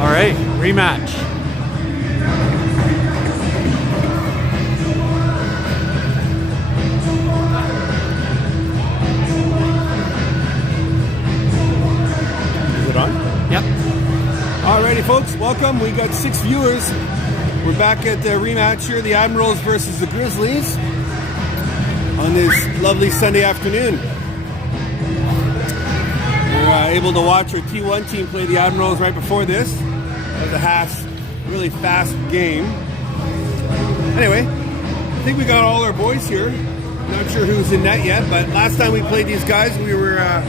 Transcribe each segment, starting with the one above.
All right, rematch. Is it on? Yep. Alrighty, folks, welcome. We got 6 viewers. We're back at the rematch here, the Admirals versus the Grizzlies, on this lovely Sunday afternoon. We're able to watch our T1 team play the Admirals right before this. It was a really fast game. Anyway, I think we got all our boys here. Not sure who's in net yet, but last time we played these guys, we were, I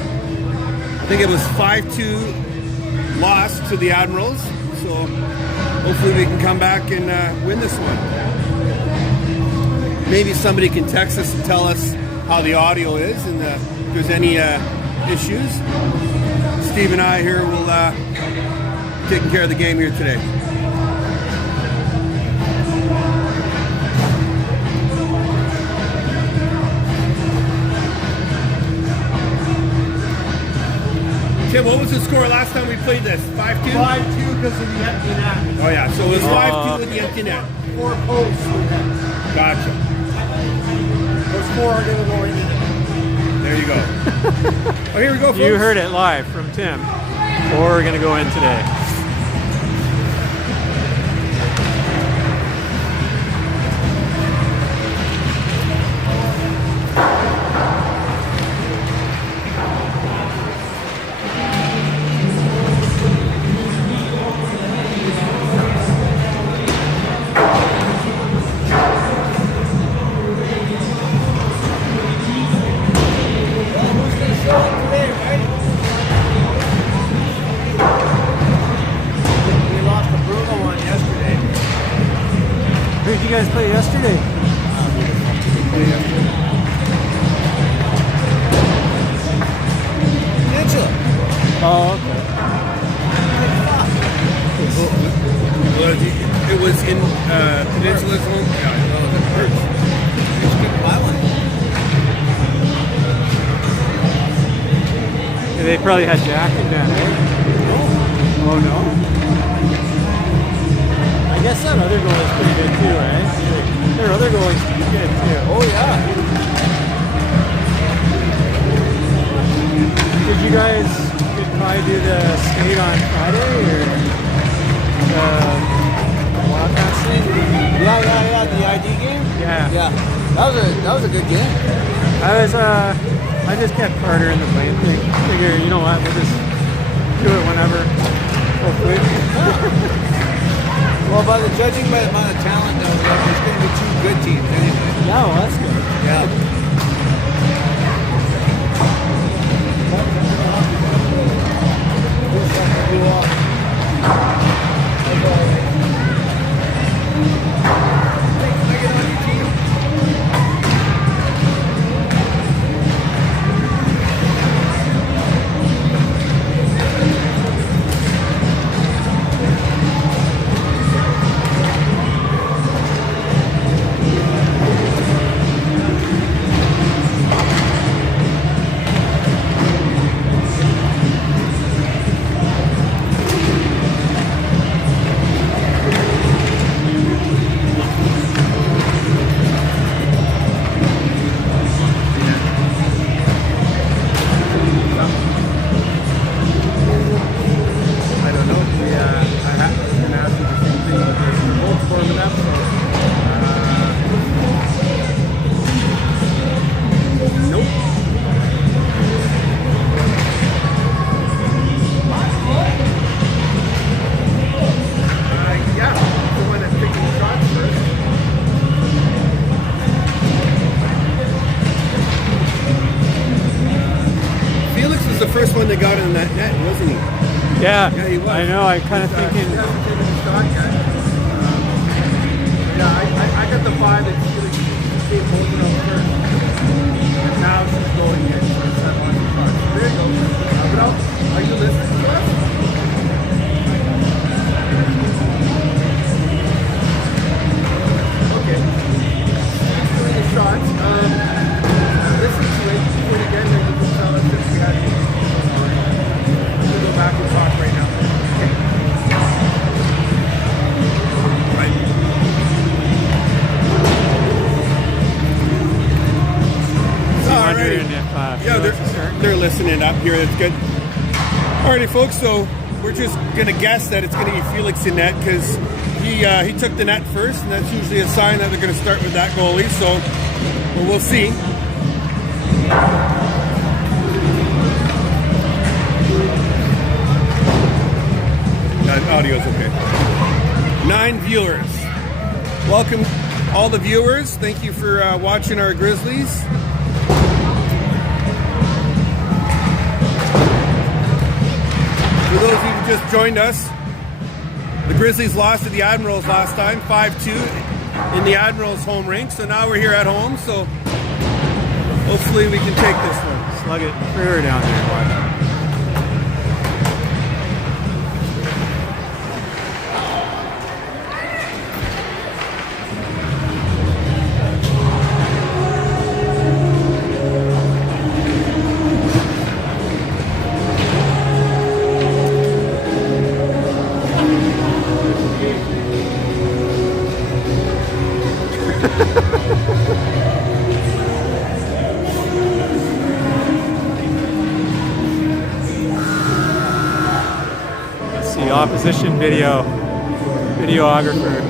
think it was 5-2 loss to the Admirals. So hopefully we can come back and win this one. Maybe somebody can text us and tell us how the audio is and if there's any issues. Steve and I here will taking care of the game here today. Tim, what was the score last time we played this? 5-2? 5-2 because of the empty net. Oh yeah, so it was 5-2 with the empty net. 4 posts with that. Gotcha. Those 4 are going to go in. There you go. Oh, here we go, folks. You heard it live from Tim. 4 are going to go in today. Who did you guys play yesterday? Oh, okay. It was in Peninsula's home. Yeah, I know it hurts. Yeah, they probably had Jack in that. Oh no. I guess that other goal is pretty good too, right? Their other goal is pretty good too. Oh, yeah. Did you guys probably do the skate on Friday or Wildcats thing? Yeah. The ID game? Yeah. Yeah. That was a good game. I just kept Carter in the blame thing. Figure, you know what, we'll just do it whenever. Hopefully. Well, by the judging by the amount of talent, though, there's going to be 2 good teams anyway. Yeah, well, that's good. Yeah. The first one that got in that net, wasn't he? Yeah, Yeah, he was. I know. I'm kind of thinking. Yeah, I got the vibe that she's going to keep holding up first. And now she's going in. There you go. Now, are you listening to us? Okay. She's doing the shots. Listen to it. Do it again. Then you can tell us if we had. We'll go back and talk right now. Okay. mixing it up here. That's good. Alrighty, folks. So we're just gonna guess that it's gonna be Felix in net because he took the net first, and that's usually a sign that they're gonna start with that goalie. So well, we'll see. Audio's okay. 9 viewers. Welcome all the viewers. Thank you for watching our Grizzlies. For those of you who just joined us, the Grizzlies lost to the Admirals last time, 5-2 in the Admirals home rink. So now we're here at home, so hopefully we can take this one. Slug it further down there. Watch. Let's see, opposition videographer.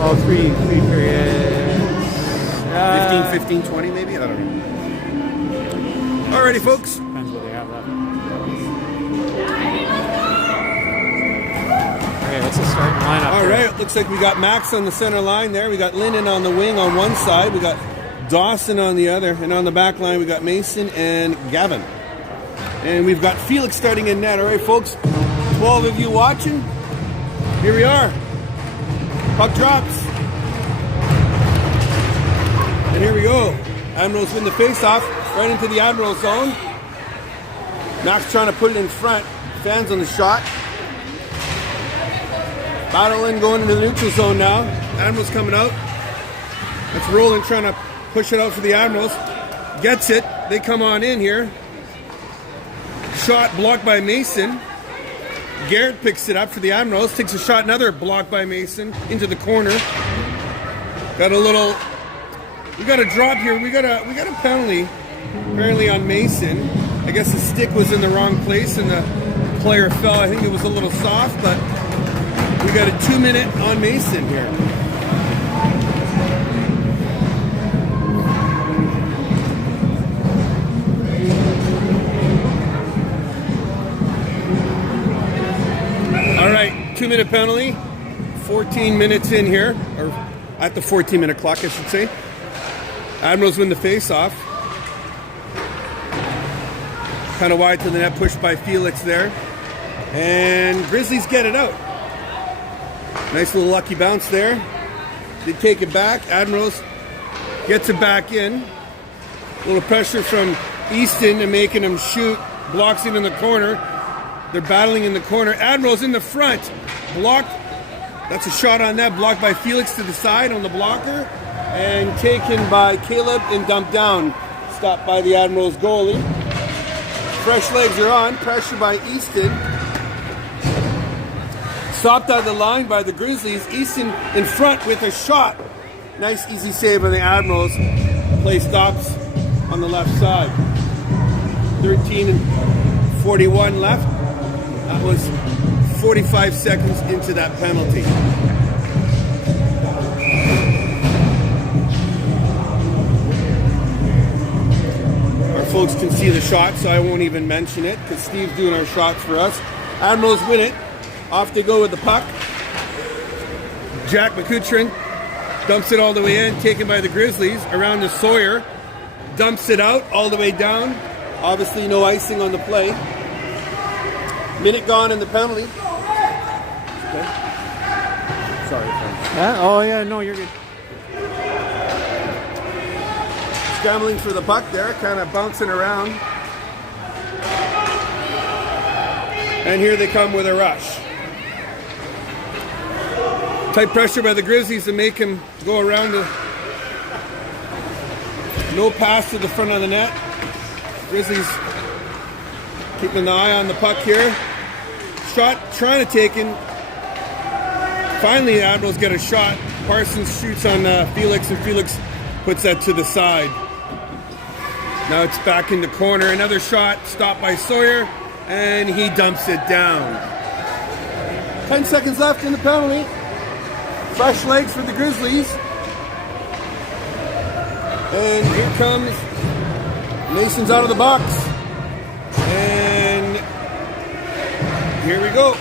Oh, three periods. 15, 20 maybe? I don't know. Alrighty, folks. Depends what they have left. Okay, what's the starting lineup? Alright, looks like we got Max on the center line there. We got Linden on the wing on one side. We got Dawson on the other. And on the back line, we got Mason and Gavin. And we've got Felix starting in net. Alright, folks. 12 of you watching. Here we are. Puck drops. And here we go. Admirals win the face-off right into the Admiral zone. Max trying to put it in front. Fans on the shot. Battling going into the neutral zone now. Admirals coming out. It's Roland trying to push it out for the Admirals. Gets it. They come on in here. Shot blocked by Mason. Garrett picks it up for the Admirals. Takes a shot, another block by Mason into the corner. Got a little. We got a drop here. We got a penalty apparently on Mason. I guess the stick was in the wrong place and the player fell. I think it was a little soft, but we got a 2-minute on Mason here. All right, 2-minute penalty. 14 minutes in here, or at the 14-minute clock, I should say. Admirals win the face-off. Kind of wide to the net, pushed by Felix there. And Grizzlies get it out. Nice little lucky bounce there. They take it back. Admirals gets it back in. A little pressure from Easton and making him shoot. Blocks it in the corner. They're battling in the corner. Admirals in the front. Blocked. That's a shot on that. Blocked by Felix to the side on the blocker. And taken by Caleb and dumped down. Stopped by the Admirals goalie. Fresh legs are on. Pressure by Easton. Stopped out of the line by the Grizzlies. Easton in front with a shot. Nice easy save by the Admirals. Play stops on the left side. 13:41 left. That was 45 seconds into that penalty. Our folks can see the shot, so I won't even mention it because Steve's doing our shots for us. Admirals win it. Off they go with the puck. Jack McCutcheon dumps it all the way in, taken by the Grizzlies, around to Sawyer. Dumps it out all the way down. Obviously no icing on the play. Minute gone in the penalty. Okay. Sorry, friends. Yeah? Oh, yeah, no, you're good. Scrambling for the puck there, kind of bouncing around. And here they come with a rush. Tight pressure by the Grizzlies to make him go around. No pass to the front of the net. Grizzlies keeping an eye on the puck here. Shot trying to take in. Finally, the Admirals get a shot. Parsons shoots on Felix, and Felix puts that to the side. Now it's back in the corner. Another shot stopped by Sawyer, and he dumps it down. 10 seconds left in the penalty. Fresh legs for the Grizzlies. And here comes Mason's out of the box. And here we go.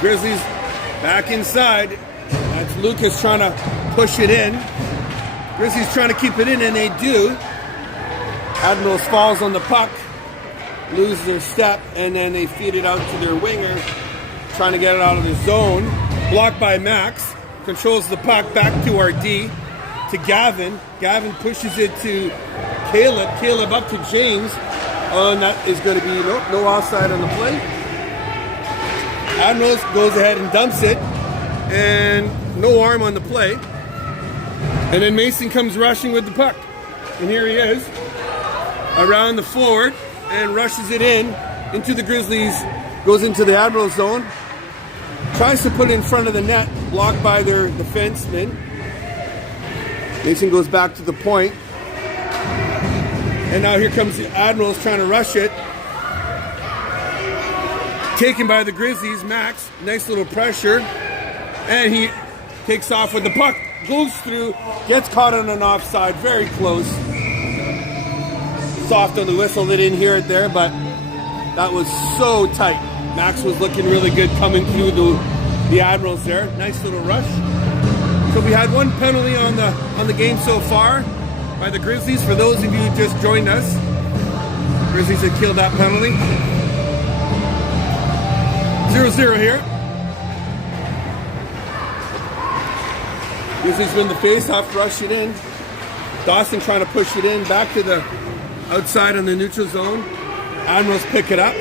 Grizzlies back inside. That's Lucas trying to push it in. Grizzlies trying to keep it in, and they do. Admirals falls on the puck, lose their step, and then they feed it out to their winger, trying to get it out of the zone. Blocked by Max, controls the puck back to our D, to Gavin. Gavin pushes it to Caleb. Caleb up to James. And that is going to be no offside on the play. Admirals goes ahead and dumps it, and no arm on the play. And then Mason comes rushing with the puck. And here he is, around the forward, and rushes it into the Grizzlies, goes into the Admiral zone, tries to put it in front of the net, blocked by their defenseman. Mason goes back to the point. And now here comes the Admirals trying to rush it. Taken by the Grizzlies, Max, nice little pressure. And he takes off with the puck, goes through, gets caught on an offside, very close. Soft on the whistle, they didn't hear it there, but that was so tight. Max was looking really good coming through the Admirals there. Nice little rush. So we had one penalty on the game so far by the Grizzlies. For those of you who just joined us, Grizzlies had killed that penalty. 0-0 here. Grizzlies win the face-off, rush it in. Dawson trying to push it in, back to the outside on the neutral zone. Admirals pick it up.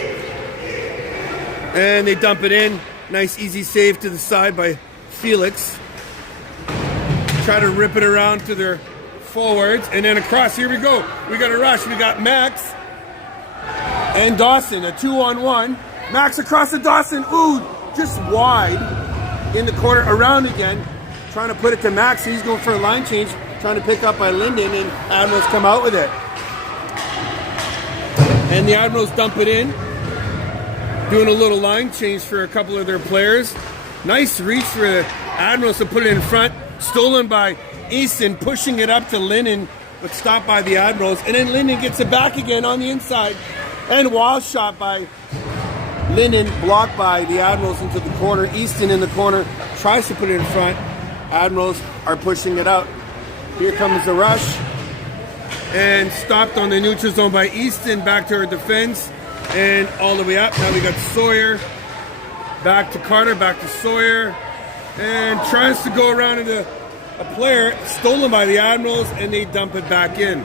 And they dump it in. Nice easy save to the side by Felix. Try to rip it around to their forwards. And then across, here we go. We got a rush. We got Max and Dawson, a 2-on-1. Max across to Dawson. Ooh, just wide in the corner, around again. Trying to put it to Max. He's going for a line change. Trying to pick up by Linden, and Admirals come out with it. And the Admirals dump it in. Doing a little line change for a couple of their players. Nice reach for the Admirals to put it in front. Stolen by Easton, pushing it up to Linden, but stopped by the Admirals. And then Linden gets it back again on the inside. And wild shot by Linden, blocked by the Admirals into the corner. Easton in the corner, tries to put it in front. Admirals are pushing it out. Here comes the rush. And stopped on the neutral zone by Easton, back to her defense. And all the way up. Now we got Sawyer. Back to Carter, back to Sawyer. And tries to go around into a player. Stolen by the Admirals, and they dump it back in.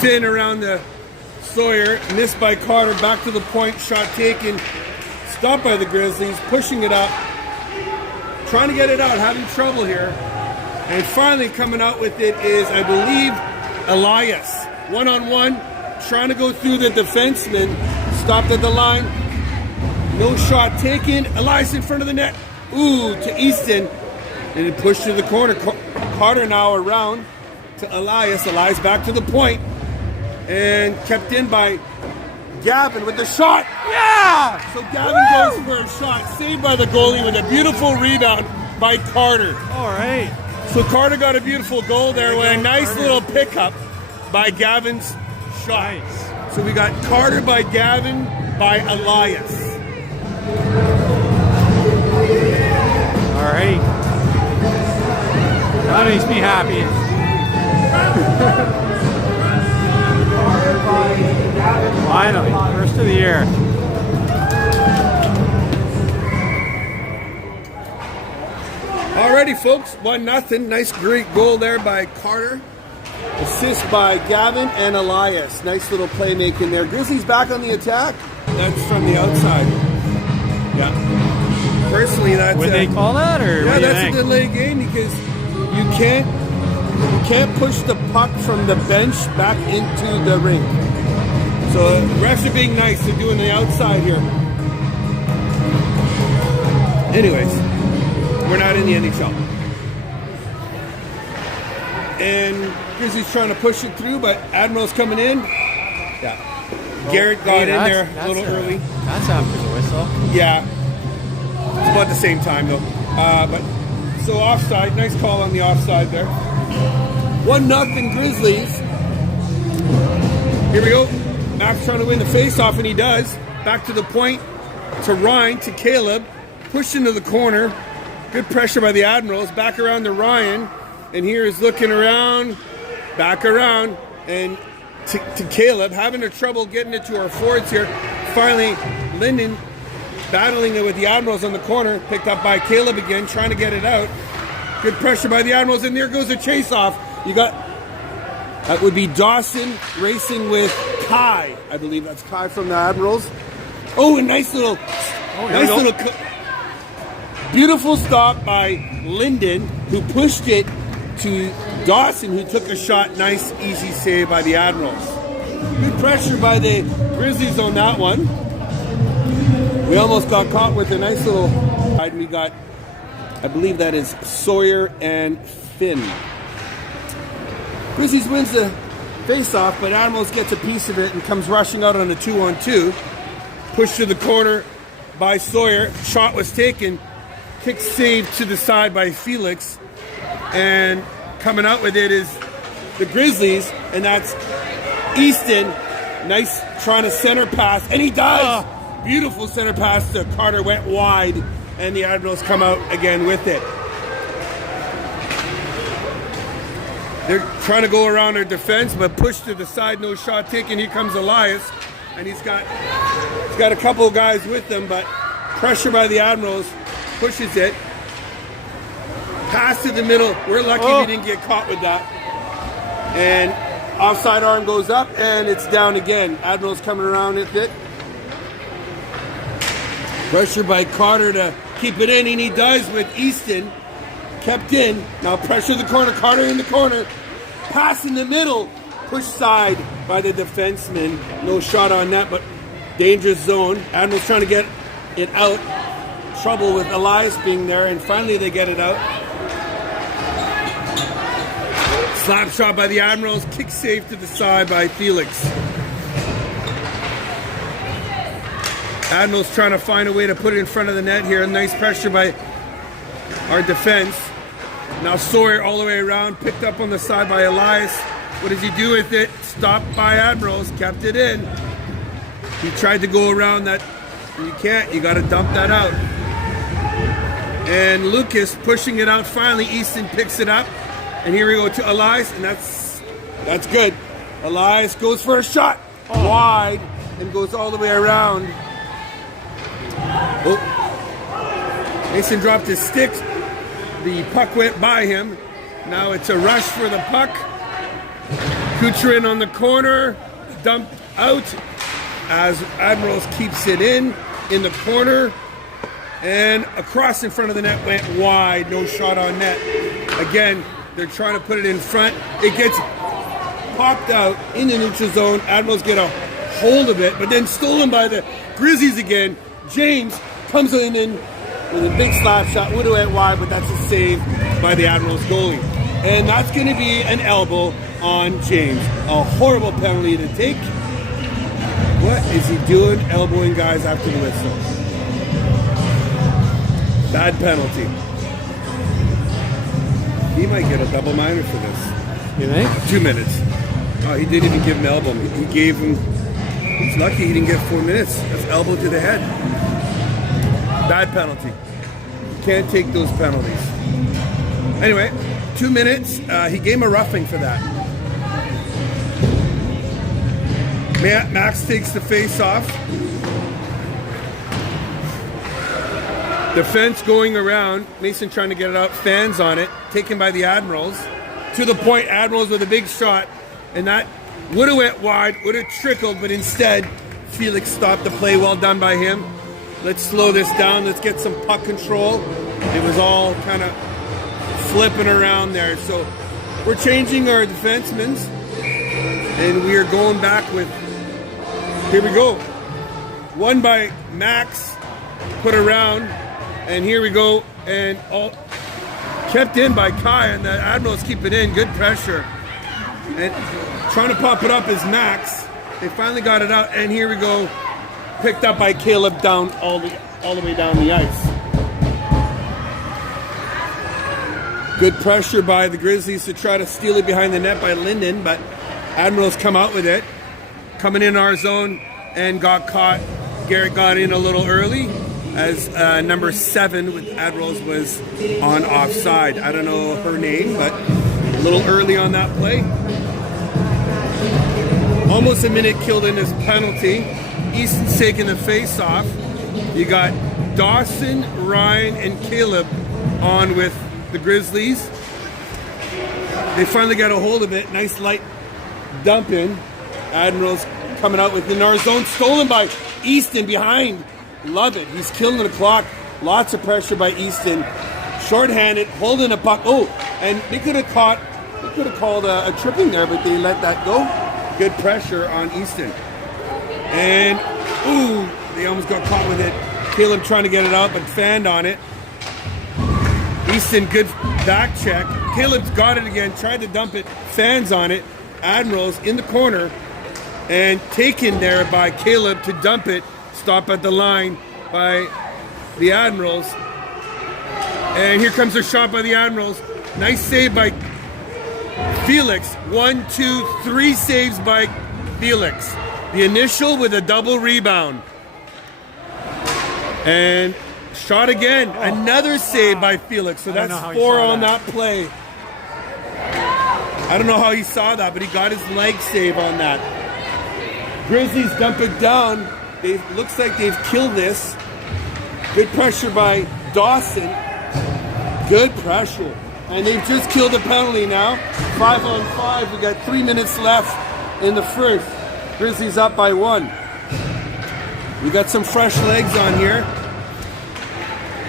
Finn around the Sawyer. Missed by Carter. Back to the point. Shot taken. Stopped by the Grizzlies. Pushing it up. Trying to get it out. Having trouble here. And finally coming out with it is, I believe, Elias. One-on-one. Trying to go through the defenseman. Stopped at the line. No shot taken. Elias in front of the net. Ooh, to Easton. And it pushed to the corner. Carter now around to Elias. Elias back to the point. And kept in by Gavin with the shot. Yeah! So Gavin goes for a shot. Saved by the goalie with a beautiful rebound by Carter. All right. So Carter got a beautiful goal there with a nice little pickup by Gavin's shot. Nice. So we got Carter by Gavin by Elias. All right. That makes me happy. Finally, first of the year. Alrighty, folks, 1-0. Nice, great goal there by Carter. Assist by Gavin and Elias. Nice little playmaking there. Grizzlies back on the attack. That's from the outside. Yeah. Personally, that's Would they call that, or yeah, what do you that's think? a delay game because you can't push the puck from the bench back into the rink. So refs are being nice. They're doing the outside here. Anyways, we're not in the NHL. And Grizzlies trying to push it through, but Admirals coming in. Yeah. Garrett got in there a little early. That's after the whistle. Yeah. It's about the same time, though. But so offside. Nice call on the offside there. 1-0 Grizzlies. Here we go. Max trying to win the face-off, and he does. Back to the point. To Ryan, to Caleb. Pushed into the corner. Good pressure by the Admirals. Back around to Ryan. And here is looking around. Back around. And to Caleb. Having trouble getting it to our forwards here. Finally, Linden battling it with the Admirals on the corner. Picked up by Caleb again. Trying to get it out. Good pressure by the Admirals. And there goes a chase-off. You got... That would be Dawson racing with Kai. I believe that's Kai from the Admirals. Oh, a nice little... Beautiful stop by Linden, who pushed it to Dawson, who took a shot. Nice, easy save by the Admirals. Good pressure by the Grizzlies on that one. We almost got caught with a nice little... We got, I believe that is Sawyer and Finn. Grizzlies wins the face-off, but Admirals gets a piece of it and comes rushing out on a 2-on-2. Pushed to the corner by Sawyer. Shot was taken. Kick saved to the side by Felix. And coming out with it is the Grizzlies, and that's Easton. Nice trying to center pass, and he does! Beautiful center pass to Carter, went wide, and the Admirals come out again with it. They're trying to go around their defense, but pushed to the side, no shot taken. Here comes Elias, and he's got a couple of guys with him, but pressure by the Admirals, pushes it. Pass to the middle. We're lucky we didn't get caught with that. And offside arm goes up, and it's down again. Admirals coming around with it. Pressure by Carter to keep it in, and he does with Easton. Kept in. Now pressure the corner. Carter in the corner. Pass in the middle. Push side by the defenseman. No shot on that, but dangerous zone. Admirals trying to get it out. Trouble with Elias being there, and finally they get it out. Slap shot by the Admirals. Kick save to the side by Felix. Admirals trying to find a way to put it in front of the net here. Nice pressure by our defense. Now Sawyer all the way around, picked up on the side by Elias. What does he do with it? Stopped by Admirals, kept it in. He tried to go around that. You can't, you got to dump that out. And Lucas pushing it out finally. Easton picks it up. And here we go to Elias, and that's good. Elias goes for a shot. Wide, and goes all the way around. Oh. Mason dropped his stick. The puck went by him. Now it's a rush for the puck. Kucherin on the corner. Dumped out as Admirals keeps it in the corner. And across in front of the net went wide. No shot on net. Again, they're trying to put it in front. It gets popped out in the neutral zone. Admirals get a hold of it, but then stolen by the Grizzlies again. James comes in with a big slap shot. Would have went wide, but that's a save by the Admirals goalie. And that's going to be an elbow on James. A horrible penalty to take. What is he doing elbowing guys after the whistle? Bad penalty. He might get a double minor for this. You think? 2 minutes. Oh, he didn't even give him elbow. He gave him... He's lucky he didn't get 4 minutes. That's elbow to the head. Bad penalty. You can't take those penalties. Anyway, 2 minutes. He gave him a roughing for that. Max takes the face off. Defense going around, Mason trying to get it out, fans on it, taken by the Admirals. To the point, Admirals with a big shot, and that would have went wide, would have trickled, but instead, Felix stopped the play. Well done by him. Let's slow this down. Let's get some puck control. It was all kind of flipping around there. So we're changing our defensemen, and we are going back with, here we go. One by Max, put around, and here we go, and all kept in by Kai, and the Admirals keep it in. Good pressure. And trying to pop it up is Max. They finally got it out, and here we go. Picked up by Caleb down all the way down the ice. Good pressure by the Grizzlies to try to steal it behind the net by Linden, but Admirals come out with it. Coming in our zone and got caught. Garrett got in a little early as number 7 with Admirals was on offside. I don't know her name, but a little early on that play. Almost a minute killed in this penalty. Easton's taking the face off. You got Dawson, Ryan, and Caleb on with the Grizzlies. They finally got a hold of it. Nice light dump in. Admirals coming out with the our zone. Stolen by Easton behind. Love it. He's killing the clock. Lots of pressure by Easton. Short-handed, holding a puck. Oh, and they could have called a tripping there, but they let that go. Good pressure on Easton. And, ooh, they almost got caught with it. Caleb trying to get it out, but fanned on it. Easton, good back check. Caleb's got it again, tried to dump it, fans on it. Admirals in the corner, and taken there by Caleb to dump it. Stop at the line by the Admirals. And here comes a shot by the Admirals. Nice save by Felix. 1, 2, 3 saves by Felix. The initial with a double rebound. And shot again. Another save by Felix. So that's 4 on that play. I don't know how he saw that, but he got his leg save on that. Grizzlies dump it down. Looks like they've killed this. Good pressure by Dawson. Good pressure. And they've just killed a penalty now. 5 on 5. We got 3 minutes left in the first. Grizzlies up by 1. We got some fresh legs on here.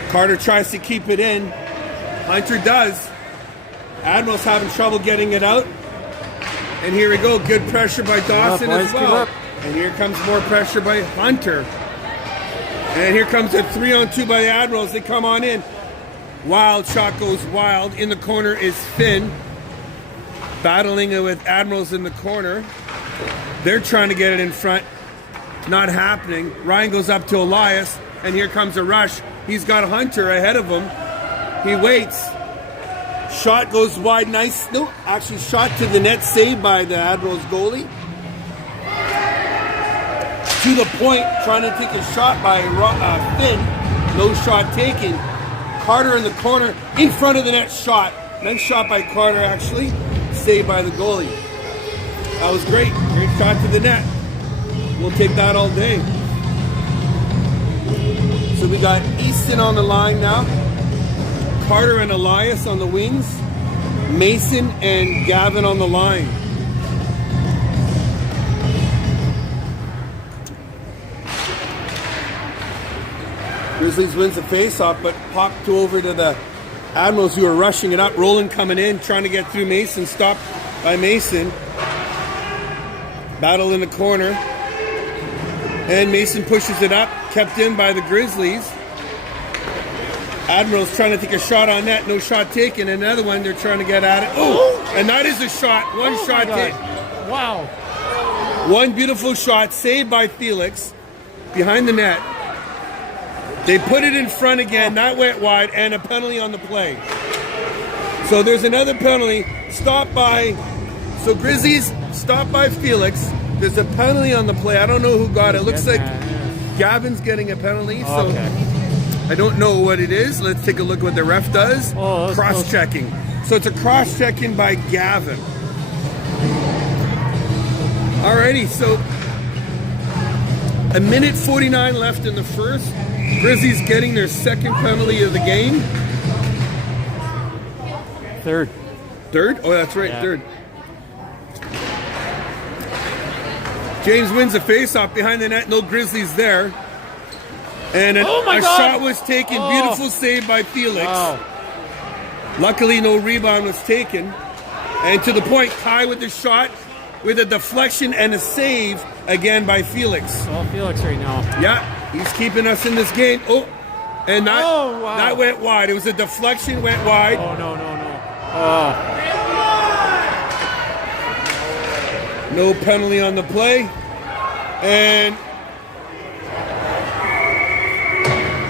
Carter tries to keep it in. Hunter does. Admirals having trouble getting it out. And here we go. Good pressure by Dawson as well. And here comes more pressure by Hunter. And here comes a 3-on-2 by the Admirals. They come on in. Wild shot goes wild. In the corner is Finn. Battling it with Admirals in the corner. They're trying to get it in front. Not happening. Ryan goes up to Elias. And here comes a rush. He's got Hunter ahead of him. He waits. Shot goes wide. Nice. No, actually shot to the net. Saved by the Admirals goalie. To the point, trying to take a shot by Finn. No shot taken. Carter in the corner, in front of the net, shot. Nice shot by Carter, actually. Saved by the goalie. That was great. Great shot to the net. We'll take that all day. So we got Easton on the line now. Carter and Elias on the wings. Mason and Gavin on the line. Grizzlies wins the face-off, but popped over to the Admirals who are rushing it up. Roland coming in, trying to get through Mason. Stopped by Mason. Battle in the corner. And Mason pushes it up. Kept in by the Grizzlies. Admirals trying to take a shot on net. No shot taken. Another one, they're trying to get at it. Oh! And that is a shot. One shot hit. Wow. One beautiful shot saved by Felix behind the net. They put it in front again, that went wide, and a penalty on the play. So there's another penalty, stopped by, so Grizzlies stopped by Felix. There's a penalty on the play. I don't know who got it. Looks like Gavin's getting a penalty, so I don't know what it is. Let's take a look what the ref does. Cross-checking. So it's a cross-checking by Gavin. Alrighty, so a minute 49 left in the first. Grizzlies getting their second penalty of the game. Third. Third? Oh, that's right, Yeah. third. James wins the face-off behind the net. No Grizzlies there. And Oh my a God. shot was taken. Oh. Beautiful save by Felix. Wow. Luckily, no rebound was taken. And to the point, Kai with the shot, with a deflection and a save again by Felix. All Felix right now. Yeah, he's keeping us in this game. Oh, and that, Oh, wow. that went wide. It was a deflection, went wide. Oh, no. Oh. No penalty on the play. And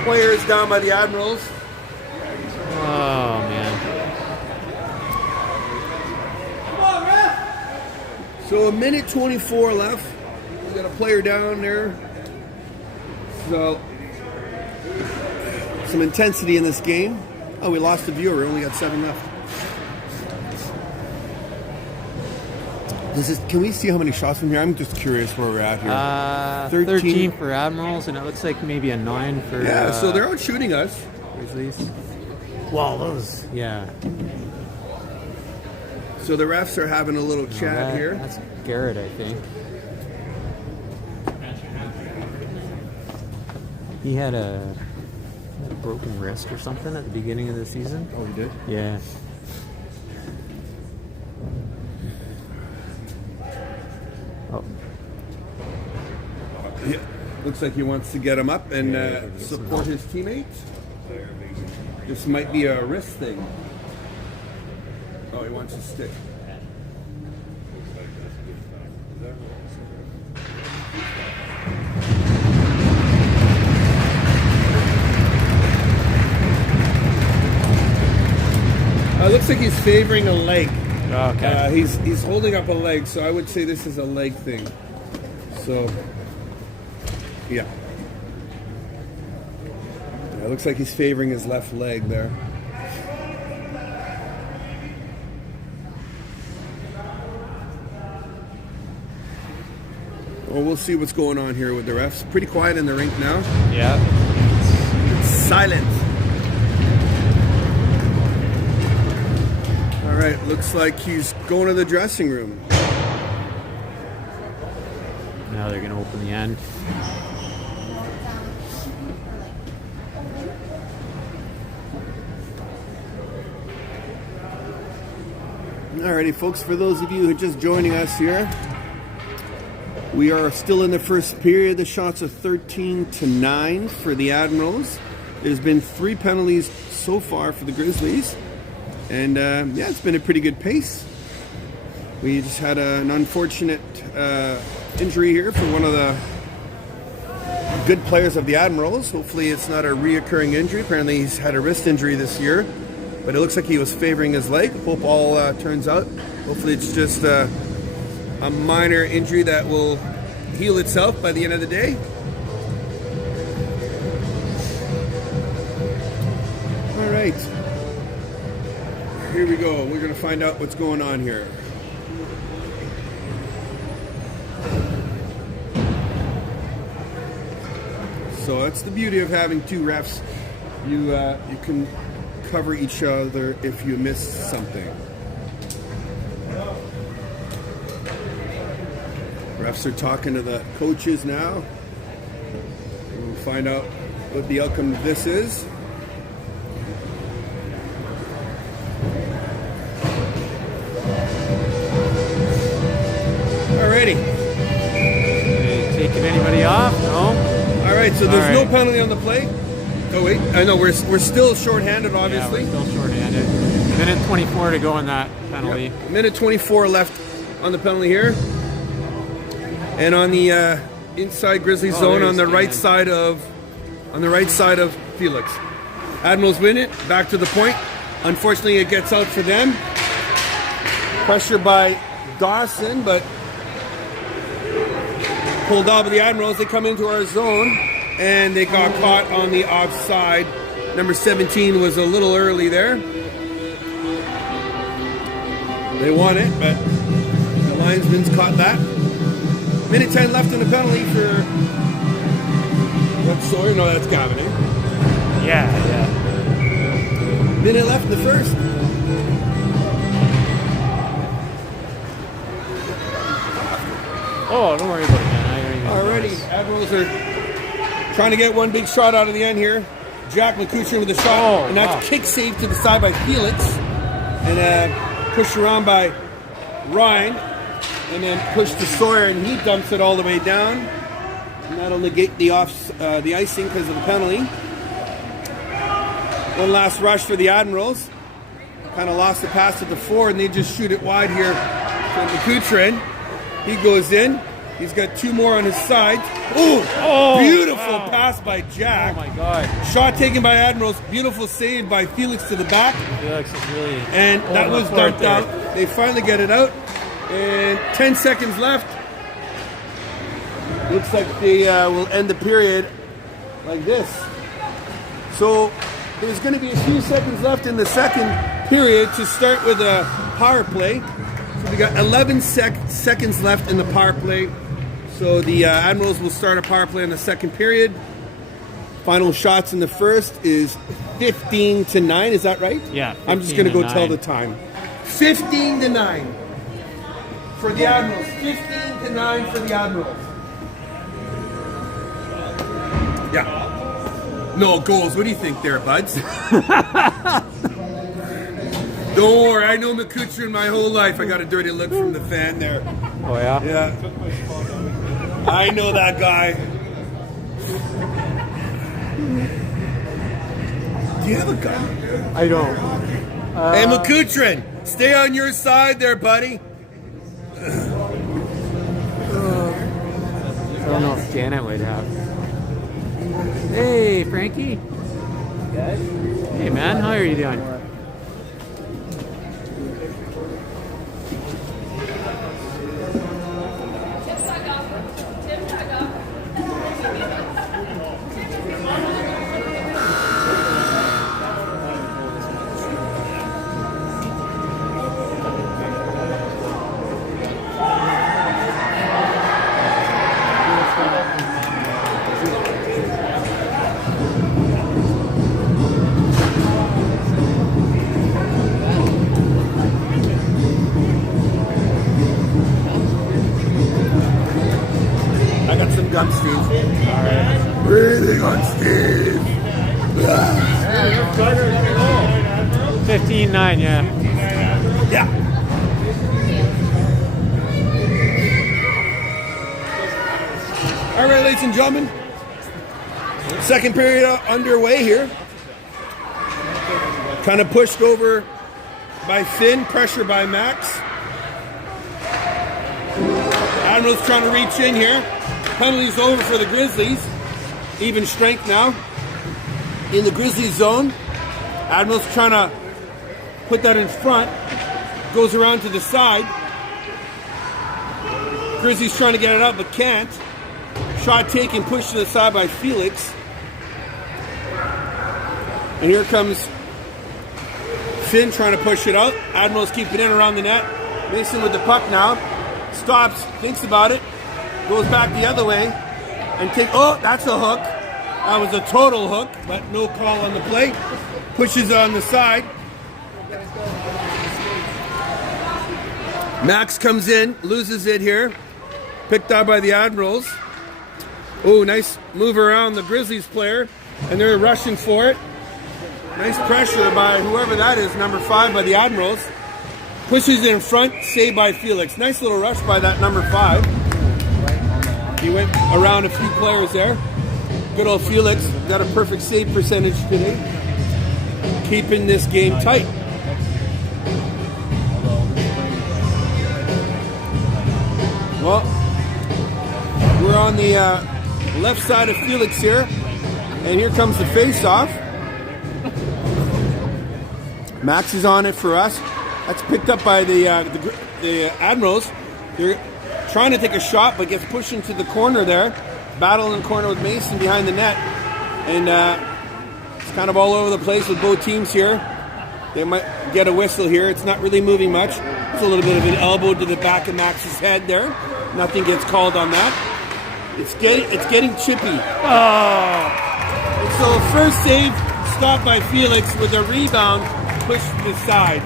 player is down by the Admirals. Oh, man. So a minute 24 left. We got a player down there. So some intensity in this game. Oh, we lost a viewer. We only got 7 left. Can we see how many shots from here? I'm just curious where we're at here. 13 for Admirals, and it looks like maybe a 9 for... Yeah, so they're out shooting us. Grizzlies. Well, those... Yeah. So the refs are having a little chat here. That's Garrett, I think. He had a broken wrist or something at the beginning of the season. Oh, he did? Yeah. Oh. Yeah. Looks like he wants to get him up and support his teammates. This might be a wrist thing. Oh, he wants a stick. Looks like he's favoring a leg. Okay. He's holding up a leg, so I would say this is a leg thing. So, yeah. It looks like he's favoring his left leg there. Well, we'll see what's going on here with the refs. Pretty quiet in the rink now. Yeah. It's silent. All right, looks like he's going to the dressing room. Now they're going to open the end. Alrighty, folks, for those of you who are just joining us here, we are still in the first period. The shots are 13-9 for the Admirals. There's been 3 penalties so far for the Grizzlies. And yeah, it's been a pretty good pace. We just had an unfortunate injury here for one of the good players of the Admirals. Hopefully it's not a reoccurring injury. Apparently he's had a wrist injury this year. But it looks like he was favoring his leg. Hope all turns out. Hopefully it's just a minor injury that will heal itself by the end of the day. All right. Here we go. We're going to find out what's going on here. So that's the beauty of having 2 refs. You can cover each other if you miss something. Refs are talking to the coaches now. We'll find out what the outcome of this is. Alrighty. Taking anybody off? No? Alright, so there's no penalty on the play. Oh wait, I know we're still shorthanded, obviously. Yeah, we're still shorthanded. Minute 24 to go on that penalty. Yep. Minute 24 left on the penalty here. And on the inside Grizzly zone on the right side of Felix. Admirals win it, back to the point. Unfortunately it gets out for them. Pressure by Dawson, but pulled out by the Admirals. They come into our zone and they got caught on the offside. Number 17 was a little early there. They won it, but the linesman's caught that. Minute 10 left in the penalty for That's Sawyer? No, that's Gavin, eh? Yeah. Minute left in the first. Oh, don't worry about it, man. Already, Admirals are trying to get one big shot out of the end here. Jack McCutcheon with a shot, and that's kick save to the side by Felix, and pushed around by Ryan, and then pushed to Sawyer, and he dumps it all the way down, and that'll negate the icing because of the penalty. One last rush for the Admirals. Kind of lost the pass at the 4, and they just shoot it wide here for McCutcheon. He goes in. He's got 2 more on his side. Ooh, beautiful pass by Jack. Oh my God. Shot taken by Admirals. Beautiful save by Felix to the back. Felix is really. And that was dumped out. They finally get it out. And 10 seconds left. Looks like they will end the period like this. So there's going to be a few seconds left in the second period to start with a power play. So we got 11 seconds left in the power play. So the Admirals will start a power play in the second period. Final shots in the first is 15-9. Is that right? Yeah. I'm just going to go tell the time. 15-9 for the Admirals. 15-9 for the Admirals. Yeah. No goals. What do you think there, buds? Don't worry, I know McCutcheon my whole life. I got a dirty look from the fan there. Oh, yeah? Yeah. I know that guy. Do you have a gun? I don't. Hey, McCutcheon, stay on your side there, buddy. I don't know if Janet would have. Hey, Frankie. Hey, man, how are you doing? Gun, Steve. All right. Breathing on Steve. 15-9, yeah. Yeah. All right, ladies and gentlemen. Second period underway here. Kind of pushed over by Finn, pressure by Max. Admirals trying to reach in here. Penalty's over for the Grizzlies. Even strength now in the Grizzlies zone. Admirals trying to put that in front. Goes around to the side. Grizzlies trying to get it out but can't. Shot taken, pushed to the side by Felix. And here comes Finn trying to push it out. Admirals keep it in around the net. Mason with the puck now. Stops, thinks about it. Goes back the other way and that's a hook. That was a total hook, but no call on the play. Pushes it on the side. Max comes in, loses it here. Picked up by the Admirals. Oh, nice move around the Grizzlies player, and they're rushing for it. Nice pressure by whoever that is, number 5 by the Admirals. Pushes it in front, saved by Felix. Nice little rush by that number 5. He went around a few players there. Good old Felix got a perfect save percentage today. Keeping this game tight. Well, we're on the left side of Felix here. And here comes the face-off. Max is on it for us. That's picked up by the Admirals. They're trying to take a shot, but gets pushed into the corner there. Battle in the corner with Mason behind the net. And it's kind of all over the place with both teams here. They might get a whistle here. It's not really moving much. It's a little bit of an elbow to the back of Max's head there. Nothing gets called on that. It's getting chippy. Oh, And so first save stopped by Felix with a rebound pushed to the side.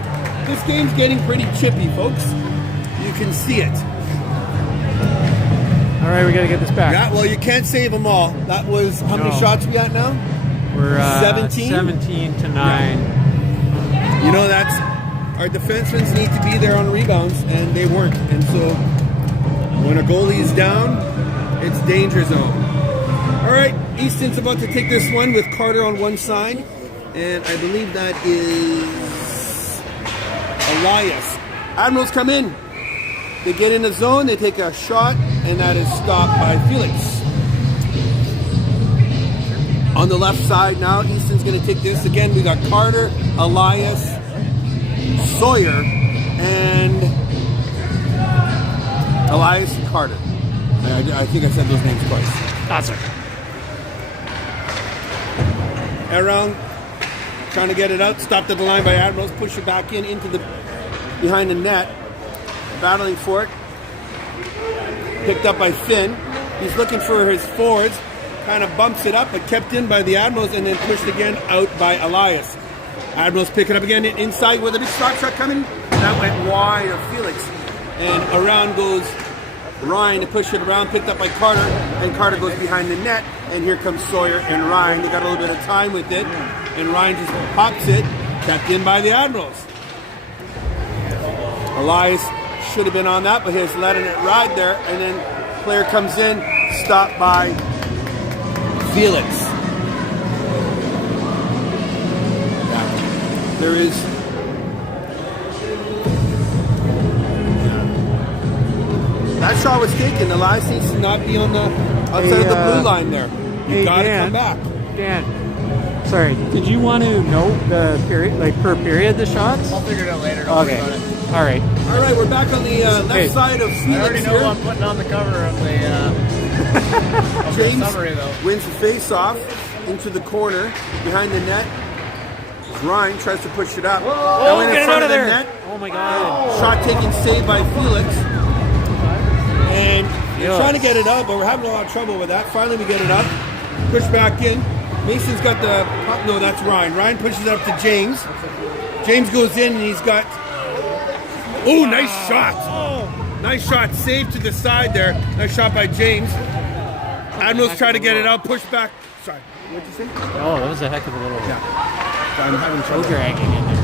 This game's getting pretty chippy, folks. You can see it. all right, we got to get this back. Yeah, well, you can't save them all. That was, how many No. shots we got now? We're 17? 17 to 9. You know, that's, our defensemen need to be there on rebounds, and they weren't. And so when a goalie's down, it's danger zone. All right, Easton's about to take this one with Carter on one side, and I believe that is Elias. Admirals come in. They get in the zone, they take a shot, and that is stopped by Felix. On the left side now, Easton's going to take this. Again, we got Carter, Elias, Sawyer, and Elias and Carter. I think I said those names twice. That's okay. Around, trying to get it out, stopped at the line by Admirals, push it back into the behind the net, battling for it. Picked up by Finn. He's looking for his forwards, kind of bumps it up, but kept in by the Admirals and then pushed again out by Elias. Admirals pick it up again inside with a big shot coming. That went wide of Felix. And around goes Ryan to push it around, picked up by Carter, and Carter goes behind the net, and here comes Sawyer and Ryan. They got a little bit of time with it, and Ryan just pops it, kept in by the Admirals. Elias should have been on that, but he's letting it ride there, and then player comes in, stopped by Felix. There is that shot was taken. Elias needs to not be on the outside of the blue line there. You got to come back. Dan, sorry, did you want to note the period, like per period, the shots? I'll figure it out later. Don't worry Okay. about it. All right. All right, we're back on the left side of Felix I already know here. who I'm putting on the cover of the, of the James summary, though. wins the face-off into the corner behind the net. Ryan tries to push it up. That went in get it front out of the there. net. Oh my God. Shot taken, saved by Felix. And we're Felix. trying to get it up, but we're having a lot of trouble with that. Finally, we get it up. Push back in. Mason's got the... No, that's Ryan. Ryan pushes it up to James. James goes in, and he's got... Oh, nice shot. Nice shot. Saved to the side there. Nice shot by James. Admirals try to get it out. Push back. Sorry. What'd you say? Oh, that was a heck of a little I'm having toe trouble. dragging in there.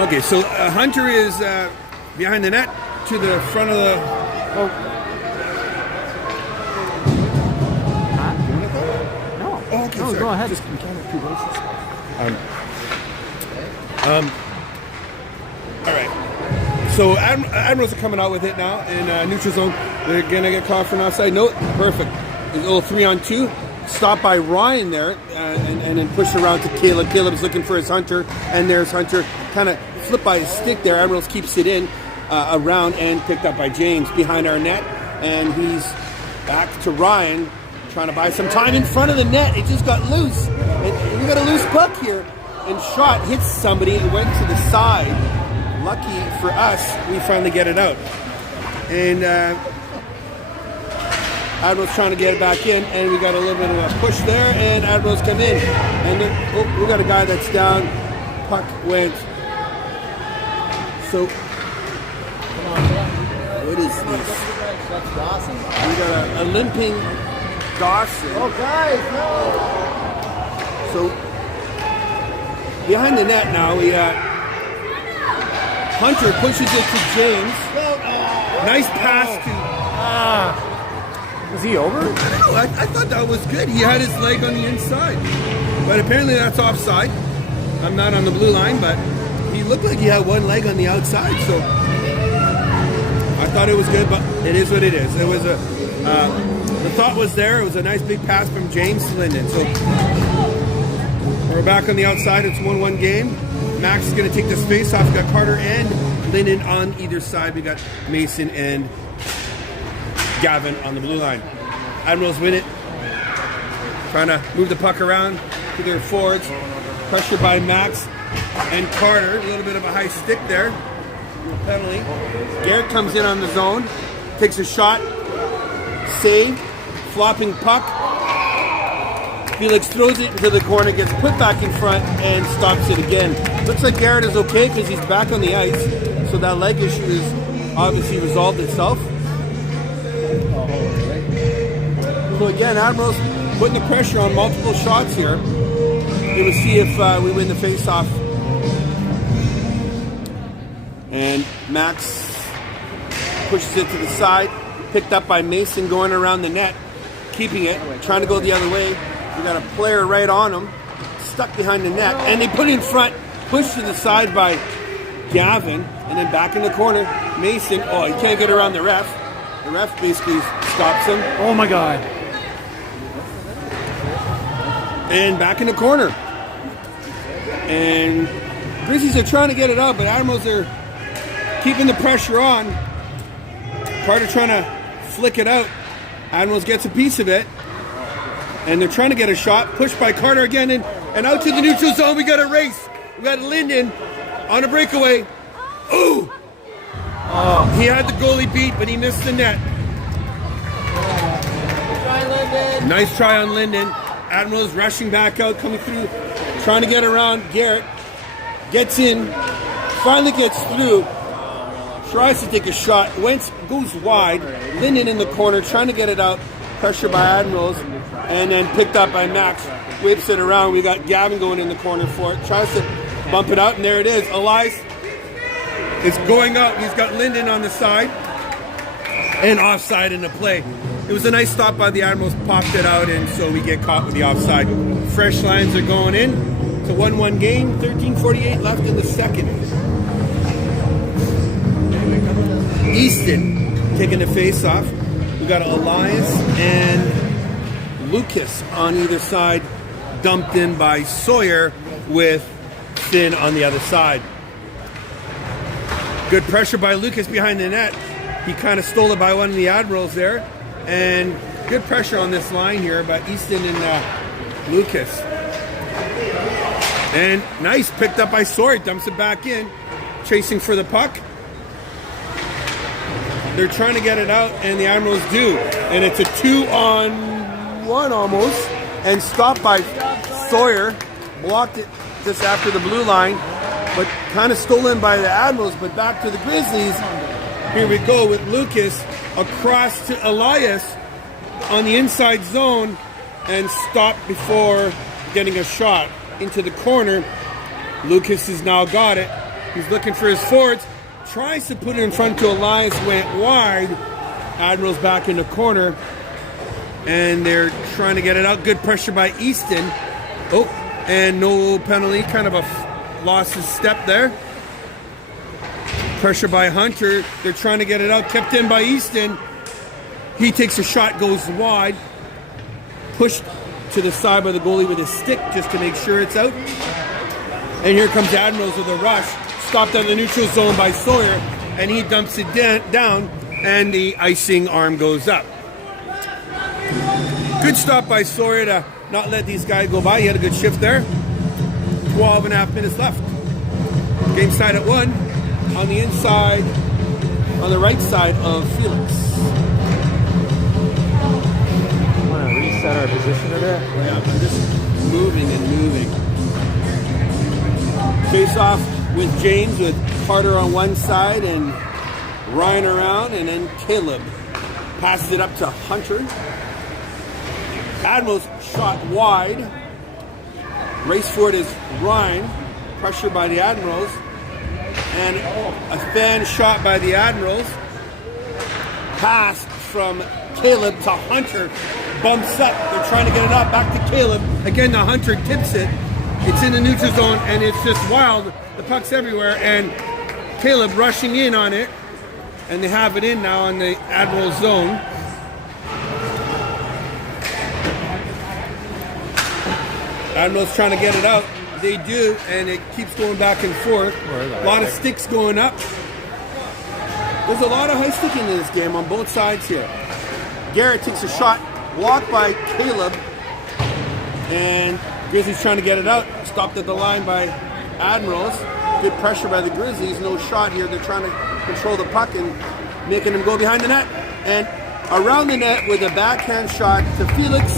Okay, so Hunter is behind the net to the front of the... Oh. Huh? No. Oh, okay, No, sorry. go ahead. Just encountered two voices. All right. So Admirals are coming out with it now in neutral zone. They're gonna get caught from outside. No, perfect. There's a little 3-on-2. Stopped by Ryan there, and then pushed around to Caleb. Caleb's looking for his Hunter, and there's Hunter. Kind of flipped by his stick there. Admirals keeps it in around and picked up by James behind our net, and he's back to Ryan, trying to buy some time in front of the net. It just got loose. And we got a loose puck here, and shot hits somebody. It went to the side. Lucky for us, we finally get it out. And Admirals trying to get it back in, and we got a little bit of a push there, and Admirals come in. And then, we got a guy that's down. Puck went. So, what is this? That's Dawson. We got a limping Dawson. Oh, guys, no! So, behind the net now, we got Hunter pushes it to James. Nice pass to... Was he over? I don't know. I thought that was good. He had his leg on the inside. But apparently that's offside. I'm not on the blue line, but he looked like he had one leg on the outside. So I thought it was good, but it is what it is. It was a... the thought was there. It was a nice big pass from James to Linden. So we're back on the outside. It's 1-1 game. Max is going to take this face off. We got Carter and Linden on either side. We got Mason and Gavin on the blue line. Admirals win it. Trying to move the puck around to their forwards. Pressure by Max and Carter. A little bit of a high stick there. penalty. Garrett comes in on the zone, takes a shot, save, flopping puck. Felix throws it into the corner, gets put back in front, and stops it again. Looks like Garrett is okay because he's back on the ice, so that leg issue is obviously resolved itself. So again, Admirals putting the pressure on multiple shots here. We will see if we win the face-off. And Max pushes it to the side, picked up by Mason going around the net, keeping it, trying to go the other way. We got a player right on him, stuck behind the net, and they put it in front, pushed to the side by Gavin, and then back in the corner, Mason. Oh, he can't get around the ref. The ref basically stops him. Oh my God. And back in the corner. And Grizzlies are trying to get it out, but Admirals are keeping the pressure on. Carter trying to flick it out. Admirals gets a piece of it. And they're trying to get a shot. Pushed by Carter again, and out to the neutral zone. We got a race. We got Linden on a breakaway. Ooh! Oh, he had the goalie beat, but he missed the net. Try Linden. Nice try on Linden. Admirals rushing back out, coming through, trying to get around. Garrett gets in, finally gets through, tries to take a shot, goes wide. Linden in the corner, trying to get it out. Pressure by Admirals, and then picked up by Max. Whips it around. We got Gavin going in the corner for it. Tries to bump it out, and there it is. Elias is going up. He's got Linden on the side, and offside in the play. It was a nice stop by the Admirals, popped it out, and so we get caught with the offside. Fresh lines are going in. It's a 1-1 game, 13:48 left in the second. Easton taking the face-off. We got Elias and Lucas on either side, dumped in by Sawyer with Finn on the other side. Good pressure by Lucas behind the net. He kind of stole it by one of the Admirals there. And good pressure on this line here by Easton and Lucas. And nice, picked up by Sawyer, dumps it back in, chasing for the puck. They're trying to get it out, and the Admirals do. And it's a 2-on-1 almost, and stopped by Sawyer. Blocked it just after the blue line, but kind of stolen by the Admirals, but back to the Grizzlies. Here we go with Lucas across to Elias on the inside zone, and stopped before getting a shot into the corner. Lucas has now got it. He's looking for his forwards. Tries to put it in front to Elias, went wide. Admirals back in the corner, and they're trying to get it out. Good pressure by Easton. Oh, and no penalty. Kind of lost his step there. Pressure by Hunter. They're trying to get it out. Kept in by Easton. He takes a shot, goes wide. Pushed to the side by the goalie with a stick just to make sure it's out. And here comes Admirals with a rush. Stopped on the neutral zone by Sawyer, and he dumps it down, and the icing arm goes up. Good stop by Sawyer to not let these guys go by. He had a good shift there. 12.5 minutes left. Game's tied at 1 on the inside, on the right side of Felix. Want to reset our position a bit? Yeah, I'm just moving and moving. Face off with James, with Carter on one side and Ryan around, and then Caleb passes it up to Hunter. Admirals shot wide. Race for it is Ryan, pressured by the Admirals, and a fan shot by the Admirals. Pass from Caleb to Hunter, bumps up. They're trying to get it up, back to Caleb. Again, the Hunter tips it. It's in the neutral zone, and it's just wild. The puck's everywhere, and Caleb rushing in on it, and they have it in now on the Admiral zone. Admirals trying to get it out. They do, and it keeps going back and forth. A lot of sticks going up. There's a lot of high sticking in this game on both sides here. Garrett takes a shot, blocked by Caleb, and Grizzlies trying to get it out. Stopped at the line by Admirals. Good pressure by the Grizzlies. No shot here. They're trying to control the puck and making him go behind the net. And around the net with a backhand shot to Felix.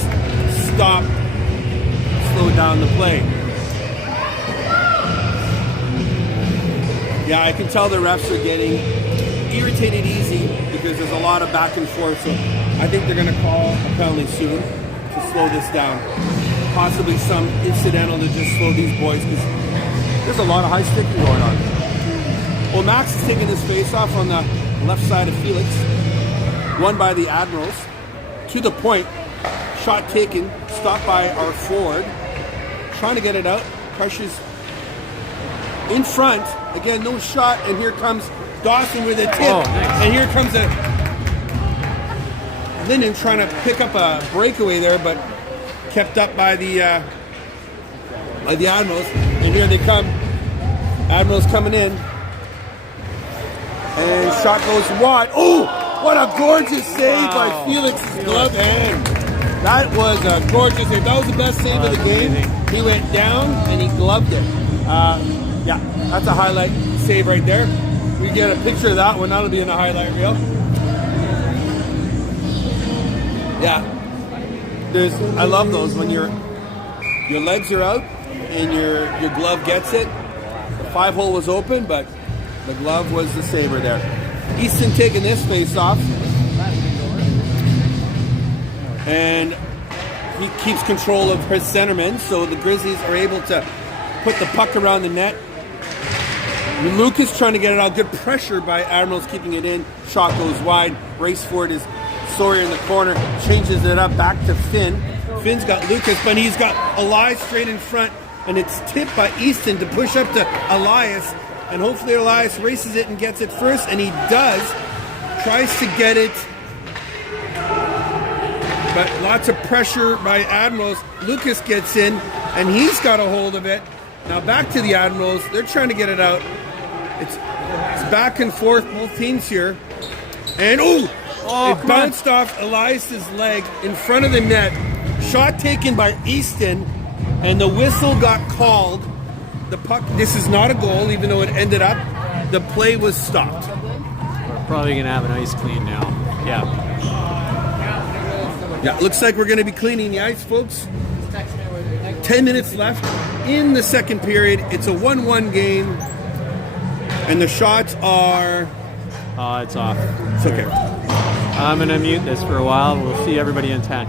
Stop. Slow down the play. Yeah, I can tell the refs are getting irritated easy because there's a lot of back and forth. So I think they're going to call a penalty soon to slow this down. Possibly some incidental to just slow these boys because there's a lot of high sticking going on. Well, Max is taking this face off on the left side of Felix. Won by the Admirals. To the point. Shot taken. Stopped by our forward. Trying to get it out. Pressures in front. Again, no shot. And here comes Dawson with a tip. Oh, nice. And here comes a Linden trying to pick up a breakaway there, but kept up by the Admirals. And here they come. Admirals coming in. And shot goes wide. Oh, what a gorgeous save by Felix's glove hand. That was a gorgeous save. That was the best save of the game. Amazing. He went down and he gloved it. Yeah, that's a highlight save right there. We get a picture of that one. That'll be in the highlight reel. Yeah. I love those when your legs are out and your glove gets it. The 5-hole was open, but the glove was the saver there. Easton taking this face off. And he keeps control of his centerman, so the Grizzlies are able to put the puck around the net. Lucas trying to get it out. Good pressure by Admirals keeping it in. Shot goes wide. Race for it is Sawyer in the corner. Changes it up back to Finn. Finn's got Lucas, but he's got Elias straight in front. And it's tipped by Easton to push up to Elias. And hopefully Elias races it and gets it first. And he does. Tries to get it. But lots of pressure by Admirals. Lucas gets in. And he's got a hold of it. Now back to the Admirals. They're trying to get it out. It's back and forth, both teams here. And it bounced off Elias's leg in front of the net. Shot taken by Easton, and the whistle got called. The puck, this is not a goal, even though it ended up. The play was stopped. We're probably going to have an ice clean now. Yeah. Yeah, looks like we're going to be cleaning the ice, folks. 10 minutes left in the second period. It's a 1-1 game. And the shots are... It's off. It's okay. I'm going to mute this for a while. We'll see everybody in 10.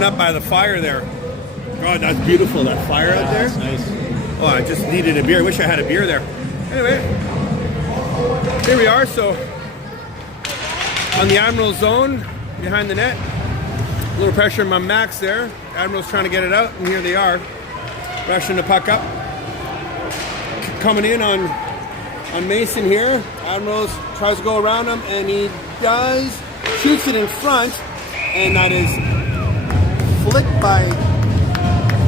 warming up by the fire there. God, that's beautiful, that fire out there. That's nice. Oh, I just needed a beer. I wish I had a beer there. Anyway, here we are. So on the Admiral zone, behind the net. A little pressure on my max there. Admiral's trying to get it out, and here they are. Rushing the puck up. Coming in on Mason here. Admirals tries to go around him, and he does. Shoots it in front, and that is flicked by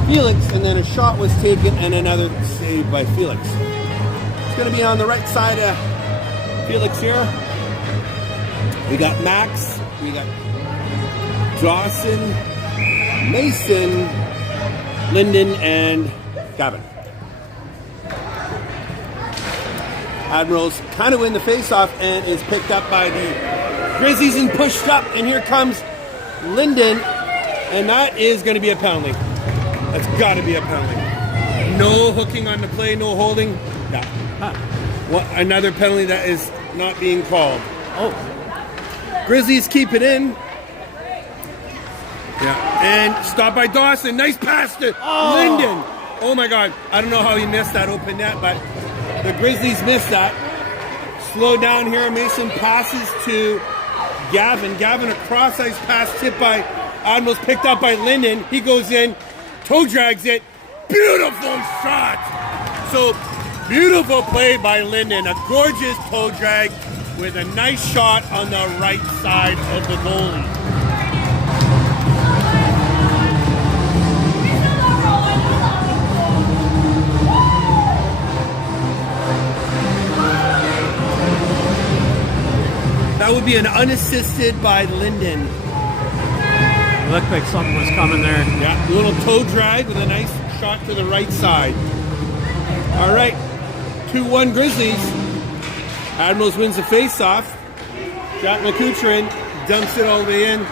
Felix, and then a shot was taken, and another save by Felix. It's going to be on the right side of Felix here. We got Max, we got Dawson, Mason, Lyndon, and Gavin. Admirals kind of win the faceoff and is picked up by the Grizzlies and pushed up, and here comes Lyndon, and that is going to be a penalty. That's got to be a penalty. No hooking on the play, no holding. Yeah. What, another penalty that is not being called. Oh. Grizzlies keep it in. Yeah. And stopped by Dawson. Nice pass to Lyndon. Oh my God. I don't know how he missed that open net, but the Grizzlies missed that. Slow down here. Mason passes to Gavin. Gavin, a cross-ice pass tipped by Admirals, picked up by Lyndon. He goes in, toe drags it. Beautiful shot. So, beautiful play by Lyndon. A gorgeous toe drag with a nice shot on the right side of the goalie. That would be an unassisted by Lyndon. It looked like something was coming there. Yeah, a little toe drag with a nice shot to the right side. All right, 2-1 Grizzlies. Admirals wins the face-off. Jack McCutcheon dumps it all the way in.